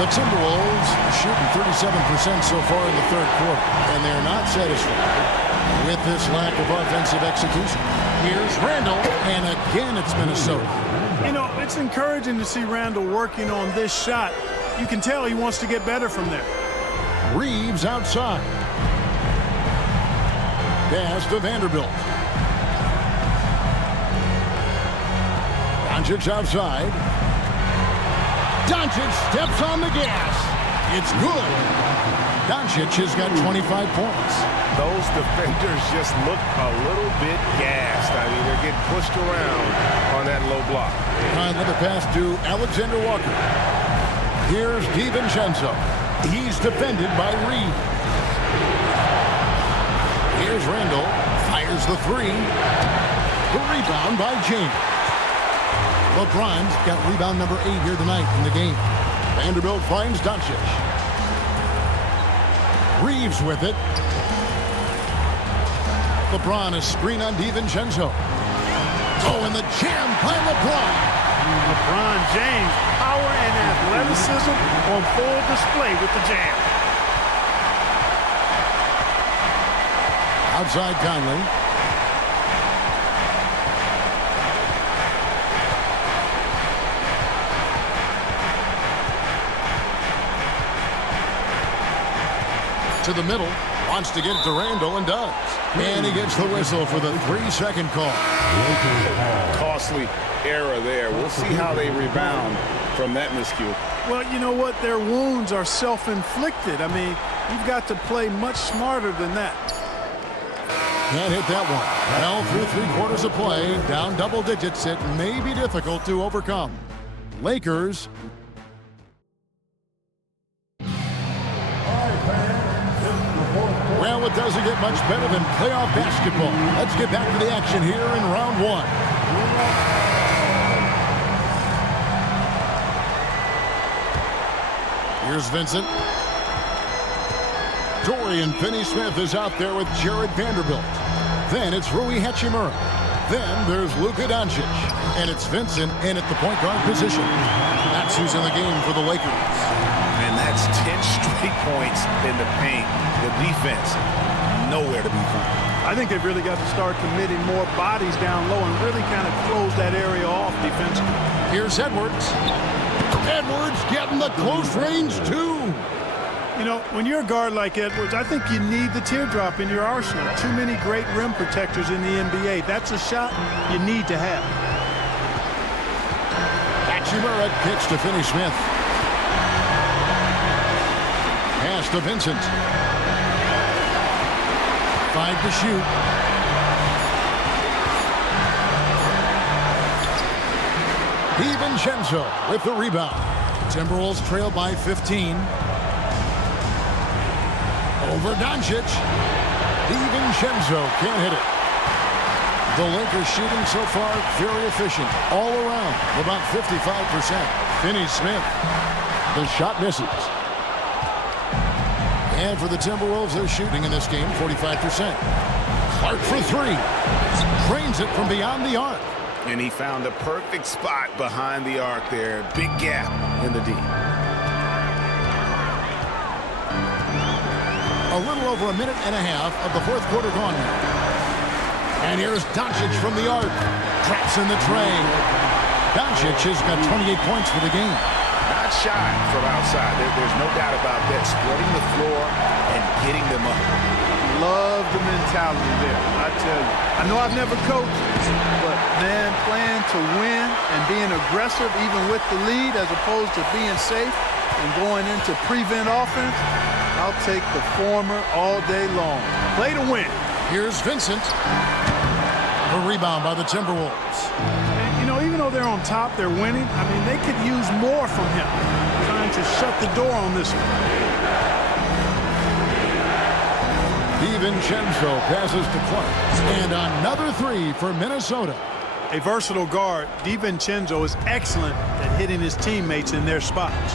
The Timberwolves shooting 37% so far in the third quarter. And they're not satisfied with this lack of offensive execution. Here's Randall. And again, it's Minnesota. You know, it's encouraging to see Randall working on this shot. You can tell he wants to get better from there. Reeves outside. Pass to Vanderbilt. Doncic outside. Doncic steps on the gas. It's good. Doncic has got 25 points. Those defenders just look a little bit gassed. I mean, they're getting pushed around on that low block. Another pass to Alexander Walker. Here's DiVincenzo. He's defended by Reed. Here's Randall. Fires the 3. The rebound by James. LeBron's got rebound number 8 here tonight in the game. Vanderbilt finds Doncic. Reeves with it. LeBron a screen on DiVincenzo. Oh, and the jam by LeBron. LeBron James, power and athleticism on full display with the jam. Outside Conley. To the middle. Wants to get it to Randall and does. And he gets the whistle for the 3-second call. Costly error there. We'll see how they rebound from that miscue. Well, you know what? Their wounds are self-inflicted. I mean, you've got to play much smarter than that. Can't hit that one. Well, through 3 quarters of play, down double digits, it may be difficult to overcome. Lakers. Well, it doesn't get much better than playoff basketball. Let's get back to the action here in round 1. Here's Vincent. Dorian Finney-Smith is out there with Jared Vanderbilt. Then it's Rui Hachimura. Then there's Luka Doncic. And it's Vincent in at the point guard position. That's who's in the game for the Lakers. And that's 10 straight points in the paint. The defense, nowhere to be found. I think they've really got to start committing more bodies down low and really kind of close that area off defensively. Here's Edwards. Edwards getting the close range, too. You know, when you're a guard like Edwards, I think you need the teardrop in your arsenal. Too many great rim protectors in the NBA. That's a shot you need to have. Hachimura kicks to Finney Smith. Pass to Vincent. 5 to shoot. DiVincenzo with the rebound. Timberwolves trail by 15. Over Doncic. DiVincenzo can't hit it. The Lakers shooting so far very efficient. All around, about 55%. Finney Smith. The shot misses. And for the Timberwolves, they're shooting in this game 45%. Clark for three. Drains it from beyond the arc. And he found a perfect spot behind the arc there. Big gap in the D. A little over a minute and a half of the fourth quarter gone now. And here's Doncic from the arc. Traps in the tray. Doncic has got 28 points for the game. Not shy from outside. There's no doubt about that. Spreading the floor and getting them up. Love the mentality there, I tell you. I know I've never coached, but, man, playing to win and being aggressive even with the lead as opposed to being safe and going into prevent offense, I'll take the former all day long. Play to win. Here's Vincent. A rebound by the Timberwolves. And, you know, even though they're on top, they're winning. I mean, they could use more from him. Trying to shut the door on this one. DiVincenzo passes to Clark. And another three for Minnesota. A versatile guard, DiVincenzo is excellent at hitting his teammates in their spots.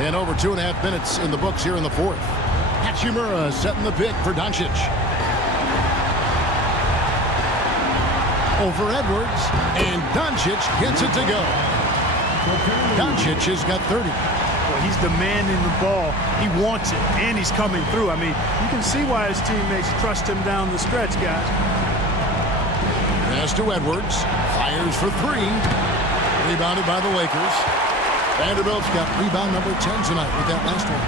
And over 2.5 minutes in the books here in the fourth. Hachimura setting the pick for Doncic. Over Edwards. And Doncic gets it to go. Doncic has got 30. Well, he's demanding the ball. He wants it, and he's coming through. I mean, you can see why his teammates trust him down the stretch, guys. Pass to Edwards. Fires for three. Rebounded by the Lakers. Vanderbilt's got rebound number 10 tonight with that last one.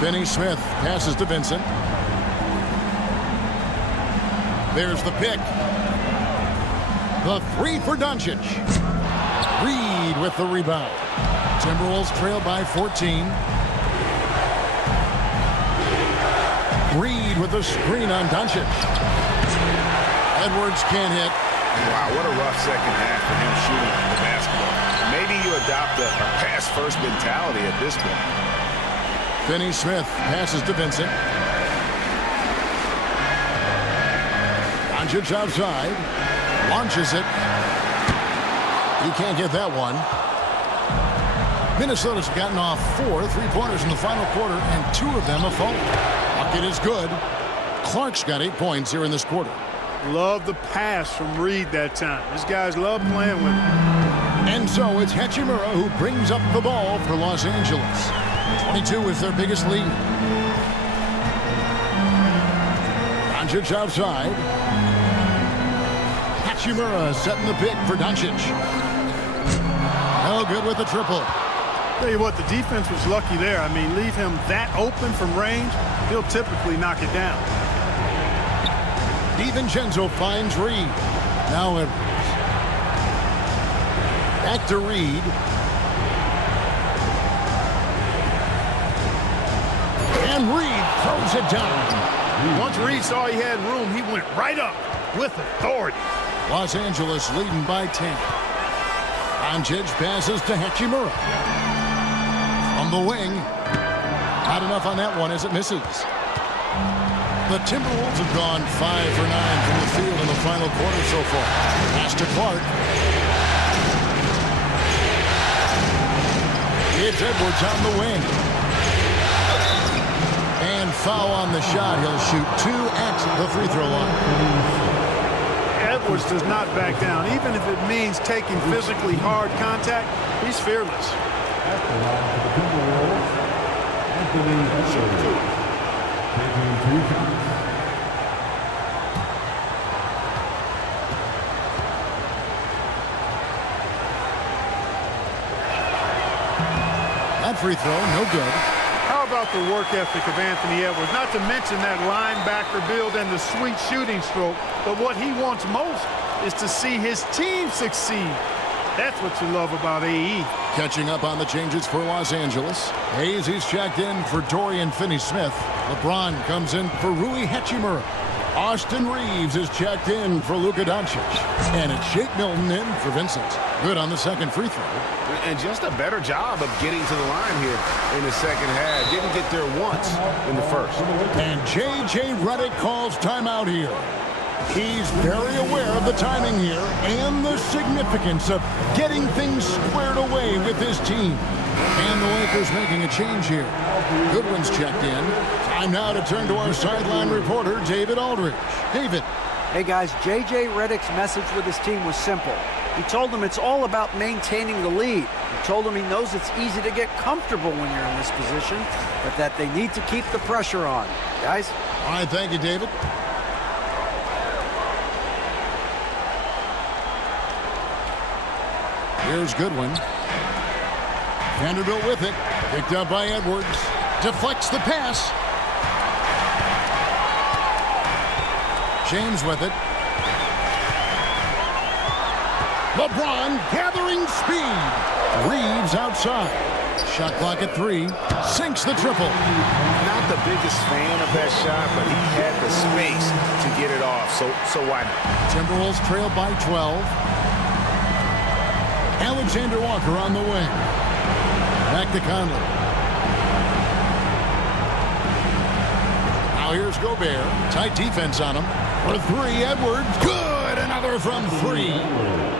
Finney Smith passes to Vincent. There's the pick. The three for Doncic. Reed with the rebound. Timberwolves trail by 14. Reed with the screen on Doncic. Edwards can't hit. Wow, what a rough second half for him shooting the basketball. Maybe you adopt a pass-first mentality at this point. Finney Smith passes to Vincent. Doncic outside. Launches it. He can't get that one. Minnesota's gotten off 4 3-pointers in the final quarter, and 2 of them have fallen. Bucket is good. Clark's got 8 points here in this quarter. Love the pass from Reed that time. These guys love playing with him. And so it's Hachimura who brings up the ball for Los Angeles. 22 is their biggest lead. Doncic outside. Hachimura setting the pick for Doncic. No good with the triple. Tell you what, the defense was lucky there. I mean, leave him that open from range, he'll typically knock it down. DiVincenzo finds Reed. Now Edwards. Back to Reed. And Reed throws it down. Once Reed saw he had room, he went right up with authority. Los Angeles leading by 10. Doncic passes to Hachimura. From the wing. Not enough on that one as it misses. The Timberwolves have gone 5 for 9 from the field in the final quarter so far. Pass to Clark. It's Edwards on the wing. And foul on the shot. He'll shoot 2 at the free throw line. Edwards does not back down. Even if it means taking physically hard contact, he's fearless. At the line for the Timberwolves, Anthony Edwards, taking 2 shots. free throw, no good. How about the work ethic of Anthony Edwards? Not to mention that linebacker build and the sweet shooting stroke. But what he wants most is to see his team succeed. That's what you love about AE. Catching up on the changes for Los Angeles. Hayes, he's checked in for Dorian Finney-Smith. LeBron comes in for Rui Hachimura. Austin Reeves is checked in for Luka Doncic. And it's Shake Milton in for Vincent. Good on the second free throw. And just a better job of getting to the line here in the second half. Didn't get there once in the first. And J.J. Redick calls timeout here. He's very aware of the timing here and the significance of getting things squared away with his team. And the Lakers making a change here. Goodwin's checked in. Time now to turn to our sideline reporter, David Aldridge. David. Hey guys, J.J. Redick's message with his team was simple. He told them it's all about maintaining the lead. He told them he knows it's easy to get comfortable when you're in this position, but that they need to keep the pressure on. Guys? All right, thank you, David. Here's Goodwin. Vanderbilt with it. Picked up by Edwards. Deflects the pass. James with it. LeBron gathering speed. Reeves outside. Shot clock at 3. Sinks the triple. Not the biggest fan of that shot, but he had the space to get it off, so why not? Timberwolves trail by 12. Alexander Walker on the wing. Back to Conley. Now here's Gobert. Tight defense on him. For 3, Edwards. Good! Another from 3.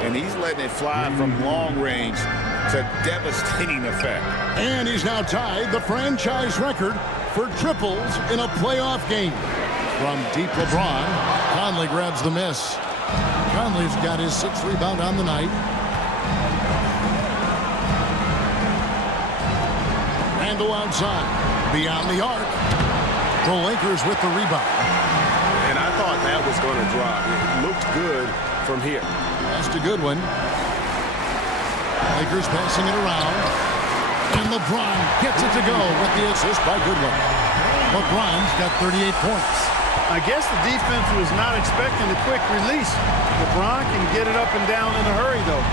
And he's letting it fly from long range to devastating effect. And he's now tied the franchise record for triples in a playoff game. From deep LeBron, Conley grabs the miss. Conley's got his 6th rebound on the night. Randle outside. Beyond the arc. The Lakers with the rebound. And I thought that was going to drop. It looked good from here. Pass to Goodwin. Lakers passing it around. And LeBron gets it to go with the assist by Goodwin. LeBron's got 38 points. I guess the defense was not expecting a quick release. LeBron can get it up and down in a hurry, though.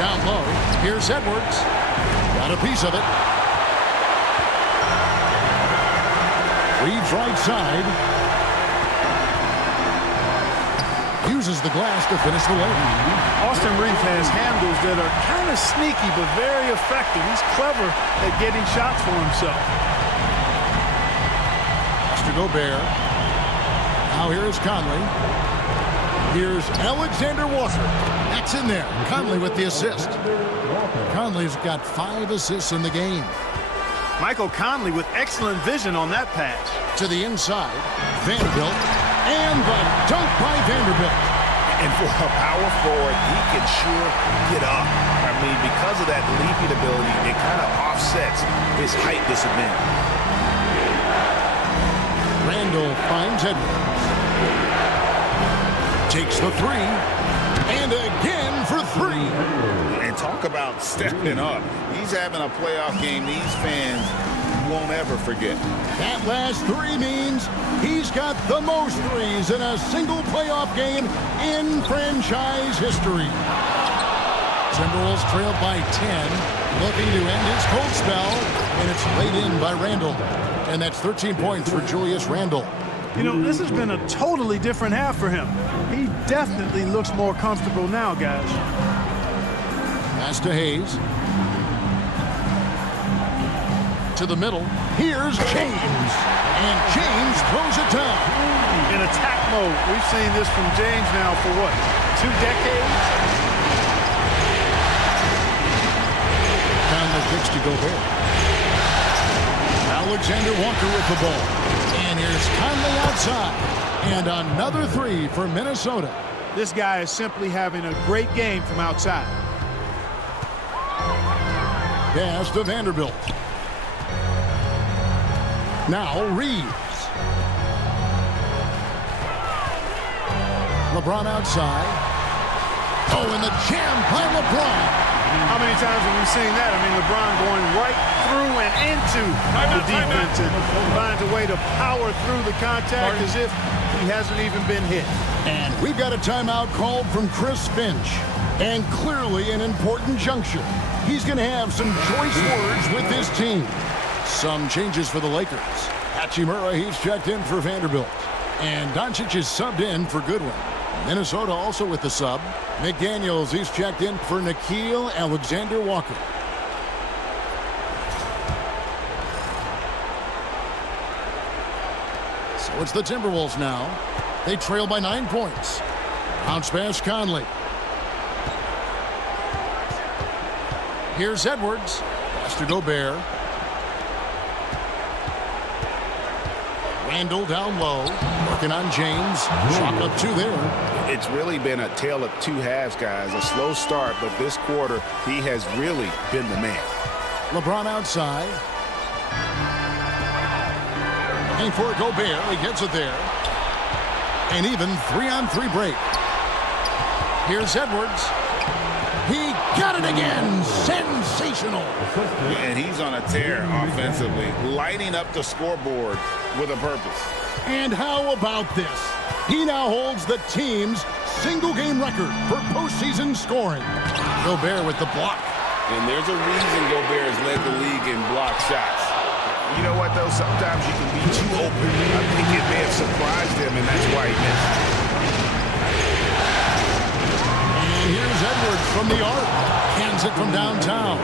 Down low. Here's Edwards. Got a piece of it. Reeves right side. Uses the glass to finish the way. Austin Reeves has handles that are kind of sneaky but very effective. He's clever at getting shots for himself. To Gobert. Now here's Conley. Here's Alexander Walker. That's in there. Conley with the assist. Conley's got 5 assists in the game. Michael Conley with excellent vision on that pass. To the inside. Vanderbilt. And the dunk by Vanderbilt. And for a power forward, he can sure get up. I mean, because of that leaping ability, it kind of offsets his height disadvantage. Randle finds Edwards. Takes the 3. And again for 3. And talk about stepping up. He's having a playoff game these fans won't ever forget. That last 3 means he's got the most threes in a single playoff game in franchise history. Timberwolves trail by 10, looking to end his cold spell, and it's laid in by Randle. And that's 13 points for Julius Randle. You know, this has been a totally different half for him. He definitely looks more comfortable now, guys. Pass to Hayes. To the middle. Here's James. And James throws it down. In attack mode. We've seen this from James now for what? 2 decades? Down the pitch to Gobert. Alexander Walker with the ball. And here's Conley outside. And another 3 for Minnesota. This guy is simply having a great game from outside. Pass to Vanderbilt. Now Reeves. LeBron outside. Oh, and the jam by LeBron. How many times have we seen that? I mean, LeBron going right through and into the defense and finds a way to power through the contact as if he hasn't even been hit. And we've got a timeout called from Chris Finch. And clearly an important juncture. He's going to have some choice words with his team. Some changes for the Lakers. Hachimura, he's checked in for Vanderbilt. And Doncic is subbed in for Goodwin. Minnesota also with the sub. McDaniels, he's checked in for Nickeil Alexander-Walker. So it's the Timberwolves now. They trail by 9 points. Bounce pass Conley. Here's Edwards. Pass to Gobert. Randall down low. Working on James. Shot up 2 there. It's really been a tale of 2 halves, guys. A slow start, but this quarter, he has really been the man. LeBron outside. Looking for Gobert. He gets it there. And even 3-on-3 break. Here's Edwards. He got it again. Sensational. And he's on a tear offensively, lighting up the scoreboard with a purpose. And how about this? He now holds the team's single-game record for postseason scoring. Gobert with the block. And there's a reason Gobert has led the league in block shots. You know what, though? Sometimes you can be too open. I think it may have surprised him, and that's why he missed. Here's Edwards from the arc. Hands it from downtown.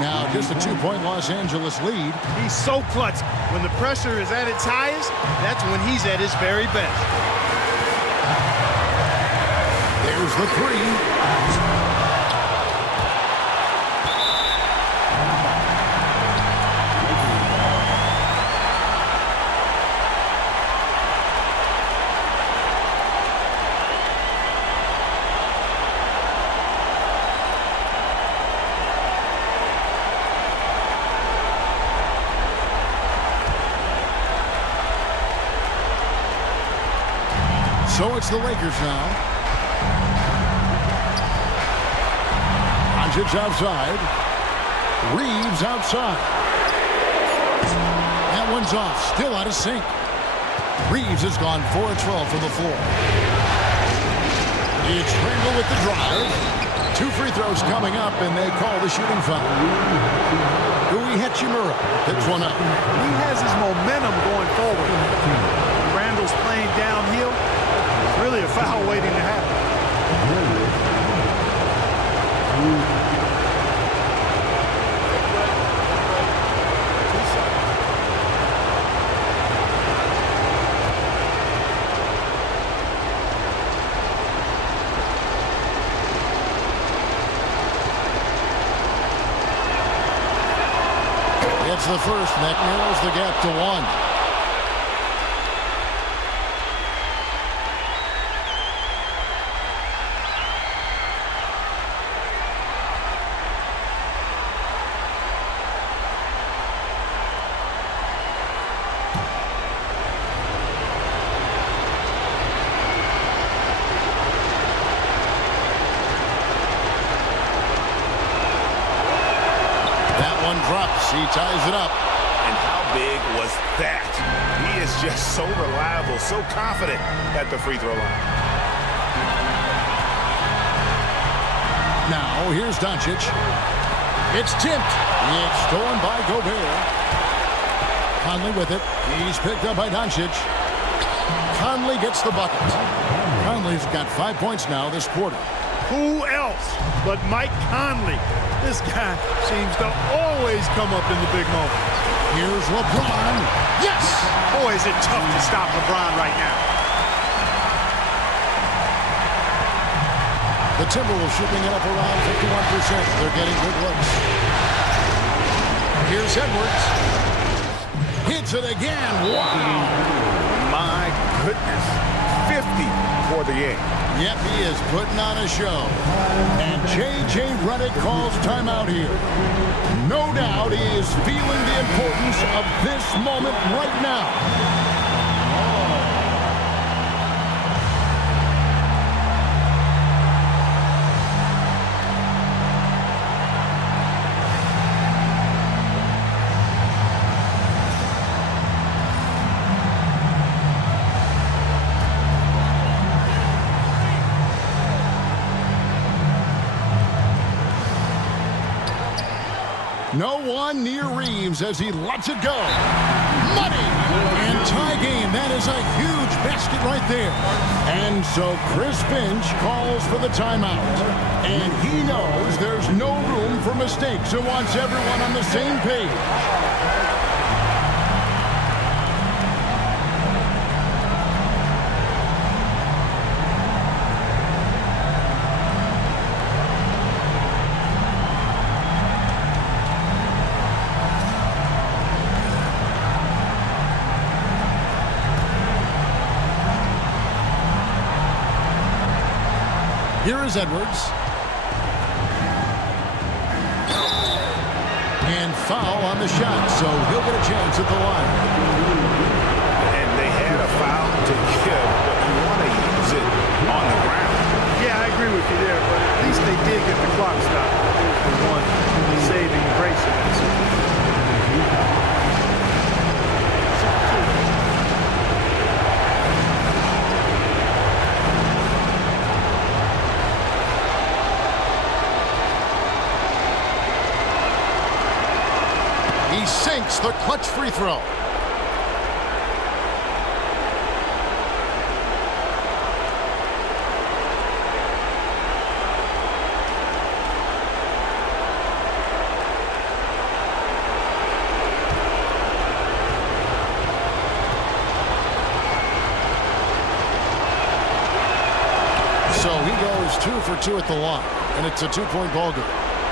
Now just a 2-point Los Angeles lead. He's so clutch. When the pressure is at its highest, that's when he's at his very best. There's the 3. So it's the Lakers now. Doncic outside. Reeves outside. That one's off. Still out of sync. Reeves has gone 4 of 12 from the floor. It's Randall with the drive. 2 free throws coming up, and they call the shooting foul. Rui Hachimura picks one up. He has his momentum going forward. Randall's playing downhill. Really a foul waiting to happen. It's the first, and that narrows the gap to 1. Drops. He ties it up. And how big was that? He is just so reliable, so confident at the free throw line. Now, here's Doncic. It's tipped. It's stolen by Gobert. Conley with it. He's picked up by Doncic. Conley gets the bucket. Conley's got 5 points now this quarter. Who else but Mike Conley? This guy seems to always come up in the big moments. Here's LeBron. Yes! Boy, is it tough to stop LeBron right now. The Timberwolves shooting it up around 51%. They're getting good looks. Here's Edwards. Hits it again. Wow! My goodness. 50 for the game. Yep, he is putting on a show. And J.J. Redick calls timeout here. No doubt he is feeling the importance of this moment right now. No one near Reeves as he lets it go. Money! And tie game. That is a huge basket right there. And so Chris Finch calls for the timeout. And he knows there's no room for mistakes and wants everyone on the same page. Here is Edwards. And foul on the shot, so he'll get a chance at the line. And they had a foul to give, but you want to use it on the ground. Yeah, I agree with you there, but at least they did get the clock stopped. There's the one saving grace in that situation. He sinks the clutch free throw. So he goes 2 for 2 at the line, and it's a 2-point ball game.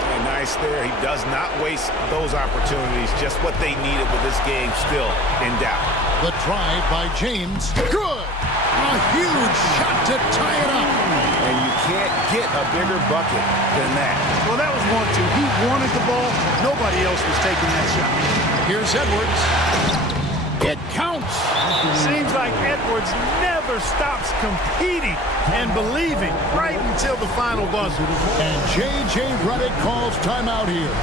And nice there. He does not waste those opportunities. Just what they needed with this game still in doubt. The drive by James. Good. A huge shot to tie it up. And you can't get a bigger bucket than that. Well, that was 1-2. He wanted the ball. Nobody else was taking that shot. Here's Edwards. It counts. Seems like Edwards never stops competing and believing right until the final buzzer. And J.J. Redick calls timeout here.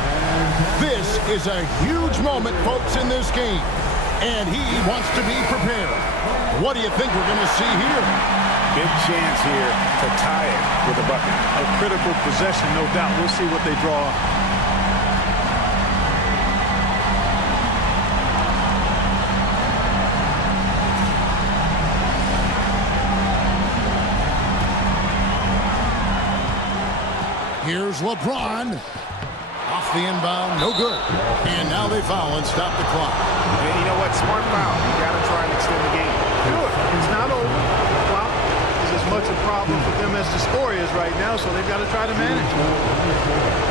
This is a huge moment, folks, in this game. And he wants to be prepared. What do you think we're going to see here? Big chance here to tie it with a bucket. A critical possession, no doubt. We'll see what they draw up. Here's LeBron. Off the inbound, no good. And now they foul and stop the clock. And you know what? Smart foul. You got to try and extend the game. Sure. It's not over. The clock is as much a problem for them as the score is right now, so they've got to try to manage it.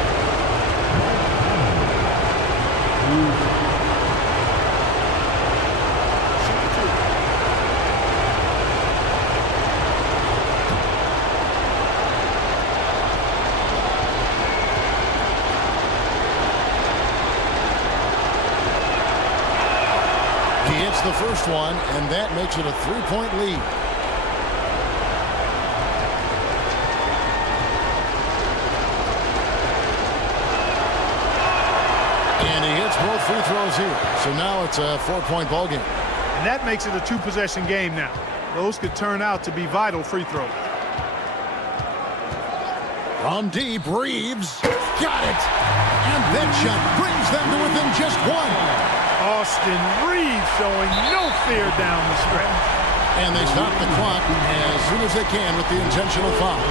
The first one, and that makes it a 3-point lead. And he hits both free throws here. So now it's a 4-point ball game. And that makes it a 2-possession game now. Those could turn out to be vital free throws. From deep, Reeves got it. And that shot brings them to within just one. Austin Reeves showing no fear down the stretch. And they stop the clock as soon as they can with the intentional foul.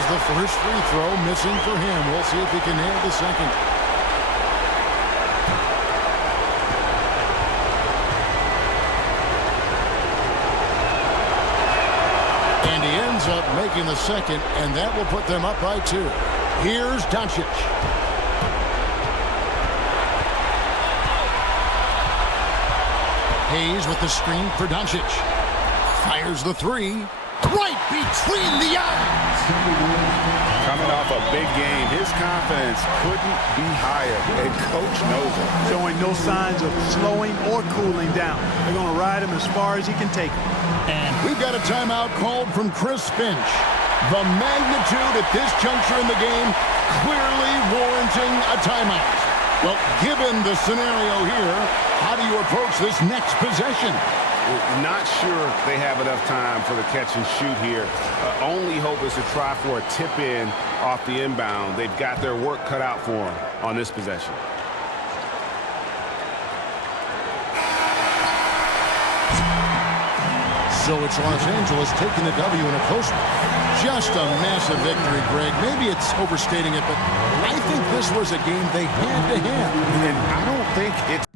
The first free throw missing for him. We'll see if he can nail the second. And he ends up making the second, and that will put them up by 2. Here's Doncic. Hayes with the screen for Doncic. Fires the 3. Right between the eyes. Coming off a big game, his confidence couldn't be higher, and Coach knows it. Showing no signs of slowing or cooling down. They're going to ride him as far as he can take him. And we've got a timeout called from Chris Finch. The magnitude at this juncture in the game clearly warranting a timeout. Well, given the scenario here, how do you approach this next possession? Not sure they have enough time for the catch and shoot here. Only hope is to try for a tip in off the inbound. They've got their work cut out for them on this possession. So it's Los Angeles taking the W in a close one. Just a massive victory, Greg. Maybe it's overstating it, but I think this was a game they had to have. And I don't think it's